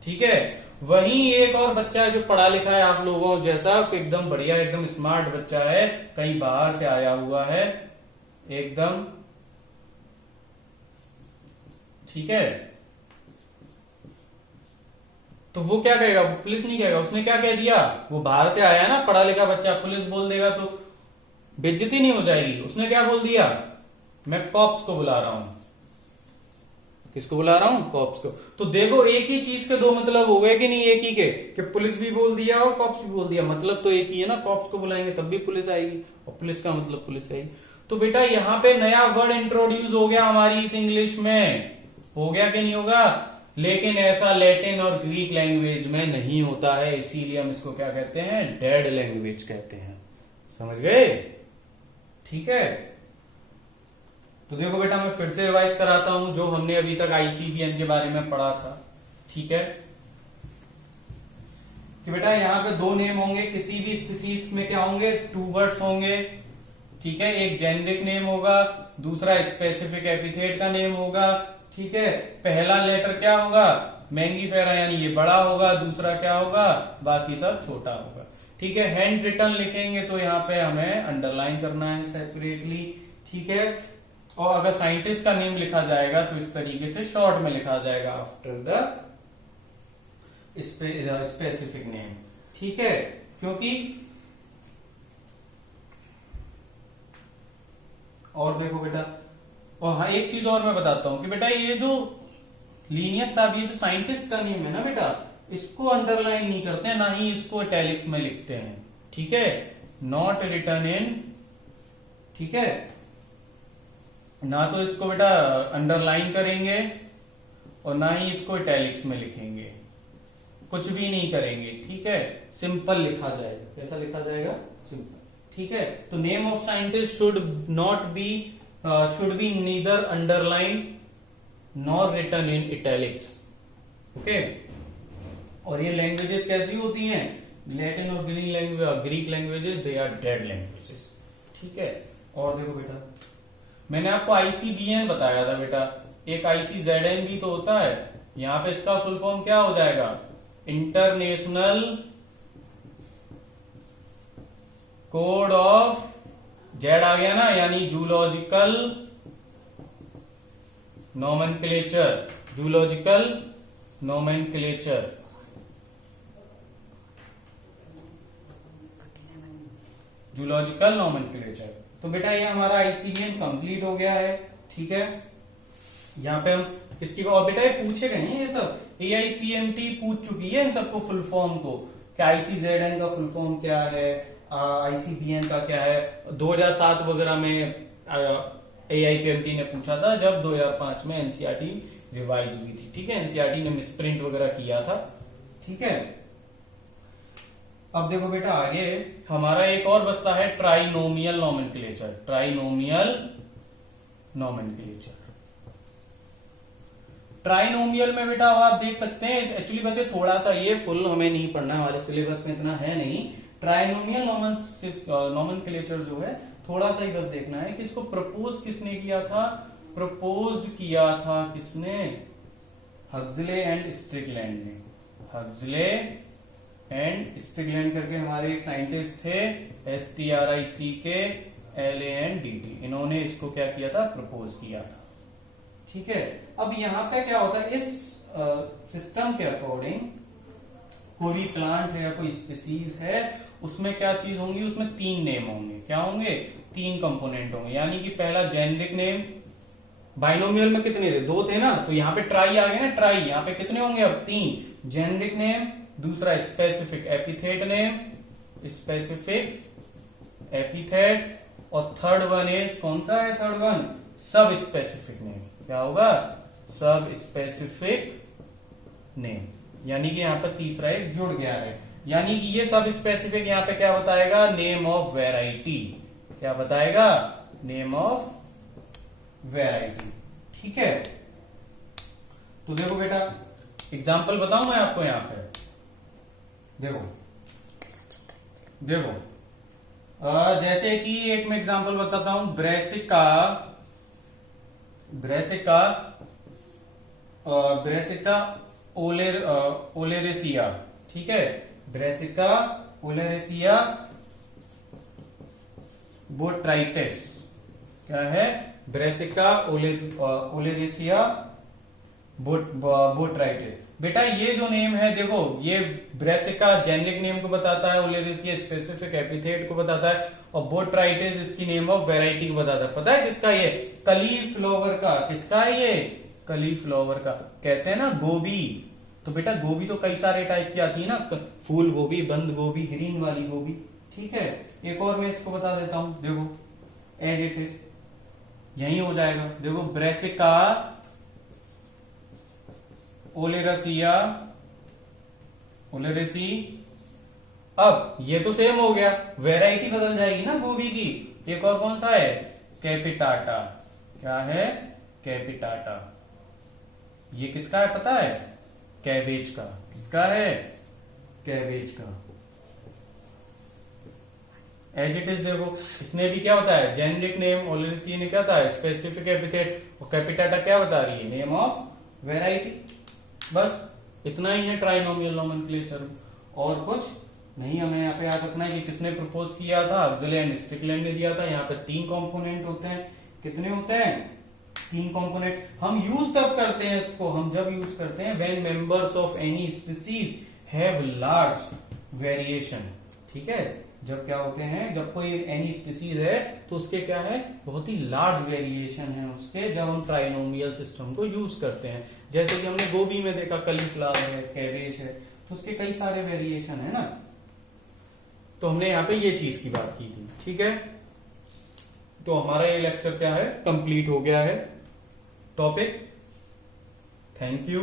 ठीक है, वहीं एक और बच्चा है जो पढ़ा लिखा है आप लोगों जैसा, एकदम बढ़िया, एकदम स्मार्ट बच्चा है, कहीं बाहर से आया हुआ है एकदम। ठीक है, तो वो क्या कहेगा, वो पुलिस नहीं कहेगा, उसने क्या कह दिया, वो बाहर से आया है ना पढ़ा लिखा बच्चा, पुलिस बोल देगा तो बेइज्जती नहीं हो जाएगी। उसने क्या बोल दिया, मैं कॉप्स को बुला रहा हूं। किसको बुला रहा हूं? कॉप्स को। तो देखो एक ही चीज के दो मतलब हो गए कि नहीं, एक ही के, कि पुलिस भी बोल दिया और कॉप्स भी बोल दिया, मतलब तो एक ही है ना, कॉप्स को बुलाएंगे तब भी पुलिस आएगी, और पुलिस का मतलब पुलिस आएगी। तो बेटा यहाँ पे नया वर्ड इंट्रोड्यूस हो गया हमारी इस इंग्लिश में, हो गया कि नहीं होगा? लेकिन ऐसा लैटिन और ग्रीक लैंग्वेज में नहीं होता है, इसीलिए हम इसको क्या कहते हैं? डेड लैंग्वेज कहते हैं। समझ गए? ठीक है। तो देखो बेटा मैं फिर से रिवाइज कराता हूं जो हमने अभी तक आईसीबीएन के बारे में पढ़ा था। ठीक है कि बेटा यहाँ पे दो नेम होंगे, किसी भी स्पीसीज में क्या होंगे? 2 वर्ड्स होंगे। ठीक है, एक जेनरिक नेम होगा, दूसरा स्पेसिफिक एपिथेट का नेम होगा। ठीक है, पहला लेटर क्या होगा? मैंगीफेरा यानी ये बड़ा होगा, दूसरा क्या होगा? बाकी सब छोटा होगा। ठीक है, हैंड रिटन लिखेंगे तो यहाँ पे हमें अंडरलाइन करना है सेपरेटली। ठीक है, और अगर साइंटिस्ट का नेम लिखा जाएगा तो इस तरीके से शॉर्ट में लिखा जाएगा आफ्टर द स्पेसिफिक नेम। ठीक है, क्योंकि और देखो बेटा, और हाँ एक चीज और मैं बताता हूं कि बेटा ये जो लीनियस साहब, ये जो साइंटिस्ट का नेम है ना बेटा, इसको अंडरलाइन नहीं करते हैं, ना ही इसको इटैलिक्स में लिखते हैं। ठीक है, नॉट रिटन इन, ठीक है, ना तो इसको बेटा अंडरलाइन करेंगे और ना ही इसको इटैलिक्स में लिखेंगे, कुछ भी नहीं करेंगे। ठीक है, सिंपल लिखा जाएगा। कैसा लिखा जाएगा? सिंपल। ठीक है, तो name of scientist should be neither underline nor written in italics. Okay, और ये लैंग्वेजेस कैसी होती हैं? लैटिन और Greek languages, they are dead languages. ठीक है, और देखो बेटा मैंने आपको आईसीबीएन बताया था बेटा, एक आईसीजेडएन भी तो होता है। यहां पे इसका फुल फॉर्म क्या हो जाएगा? इंटरनेशनल कोड ऑफ, जेड आ गया ना, यानी zoological nomenclature, zoological nomenclature. Zoological nomenclature. तो बेटा ये हमारा आईसीबीएन कंप्लीट हो गया है। ठीक है, यहाँ पे हम इसकी, और बेटा ये पूछेगा नहीं, ये सब एआईपीएमटी पूछ चुकी है इन सबको फुल फॉर्म को, कि आईसीजेडएन का फुल फॉर्म क्या है, आईसीबीएन का क्या है। 2007 वगैरह में एआईपीएमटी ने पूछा था, जब 2005 में एनसीईआरटी रिवाइज हुई थी। ठीक है, एनसीईआरटी ने मिसप्रिंट वगैरह किया था। ठीक है, अब देखो बेटा आगे हमारा एक और बचता है trinomial nomenclature. Trinomial nomenclature, trinomial में बेटा आप देख सकते हैं, एक्चुअली वैसे थोड़ा सा ये फुल हमें नहीं पढ़ना, हमारे सिलेबस में इतना है नहीं। ट्राइनोमियल नोमेनक्लेचर जो है थोड़ा सा ही बस देखना है कि इसको प्रपोज किसने किया था? प्रपोज किया था किसने? हक्सले एंड स्ट्रिकलैंड ने। हक्सले एंड स्ट्रिकलैंड करके हमारे एक साइंटिस्ट थे, STRICKLANDT, इन्होंने इसको क्या किया था? प्रपोज किया था। ठीक है, अब यहां पे क्या होता है, इस सिस्टम के अकॉर्डिंग कोई भी प्लांट है या कोई स्पीसीज है, उसमें क्या चीज होंगी? उसमें 3 नेम होंगे। क्या होंगे? 3 कंपोनेंट होंगे, यानी कि पहला जेनेरिक नेम। बाइनोमियल में कितने थे? 2 थे ना, तो यहाँ पे ट्राई आ गए ना, ट्राई। यहाँ पे कितने होंगे अब? 3 जेनेरिक नेम, दूसरा specific epithet name, specific epithet, और थर्ड वन इज, कौन सा है थर्ड वन? सब स्पेसिफिक नेम। क्या होगा? सब स्पेसिफिक नेम, यानी कि यहाँ पर तीसरा एक जुड़ गया है, यानी कि ये सब स्पेसिफिक यहाँ पे क्या बताएगा? Name of variety. क्या बताएगा? Name of variety. ठीक है, तो देखो बेटा एग्जाम्पल बताऊं मैं आपको यहाँ पे। देखो जैसे कि एक मैं एग्जांपल बताता हूं, ब्रेसिका ओलेरेसिया। ठीक है, ब्रेसिका ओलेरेसिया बोट्राइटिस। क्या है? Brassica oleracea botrytis. बेटा ये जो नेम है, देखो ये ब्रेसिका जेनेरिक नेम को बताता है, ओलेरेसिया स्पेसिफिक एपिथेट को बताता है, और बोट्राइटिस इसकी नेम ऑफ वेराइटी को बताता है। पता है किसका? ये कली फ्लावर का। किसका है ये? कलीफ्लावर का, कहते हैं ना गोभी। तो बेटा गोभी तो कई सारे टाइप की आती है ना, फूल गोभी, बंद गोभी, ग्रीन वाली गोभी। ठीक है, एक और मैं इसको बता देता हूं, देखो एज इट इज यही हो जाएगा। देखो ब्रेसिका ओलेरासिया ओलेरेसी। अब ये तो सेम हो गया, वैरायटी बदल जाएगी ना गोभी की। एक और कौन सा है, कैपिटाटा। क्या है, कैपिटाटा। ये किसका है पता है, कैबेज का। किसका है, कैबेज का। एज इट इज देखो, इसमें भी क्या होता है, जेनेरिक नेम, ओलेरेसी ने क्या होता है, स्पेसिफिक एपिथेट, और कैपिटाटा क्या बता रही है, नेम ऑफ वैरायटी। बस इतना ही है ट्राइनोमियल नोमेनक्लेचर, और कुछ नहीं। हमें यहाँ पे याद रखना है कि किसने प्रपोज किया था, अक्सले एंड स्ट्रिकलैंड ने दिया था। यहाँ पे 3 कंपोनेंट होते हैं। कितने होते हैं, 3 कंपोनेंट। हम यूज कब करते हैं इसको, हम जब यूज करते हैं when members of any species have large variation. ठीक है, जब क्या होते हैं, जब कोई एनी स्पीसीज है तो उसके क्या है, बहुत ही लार्ज वेरिएशन है उसके, जब हम ट्राइनोमियल सिस्टम को यूज करते हैं। जैसे कि हमने गोभी में देखा, कलीफ्लावर है, कैबेज है, तो उसके कई सारे वेरिएशन है ना। तो हमने यहाँ पे ये चीज की बात की थी। ठीक है, तो हमारा ये लेक्चर क्या है, कंप्लीट हो गया है टॉपिक। Thank you.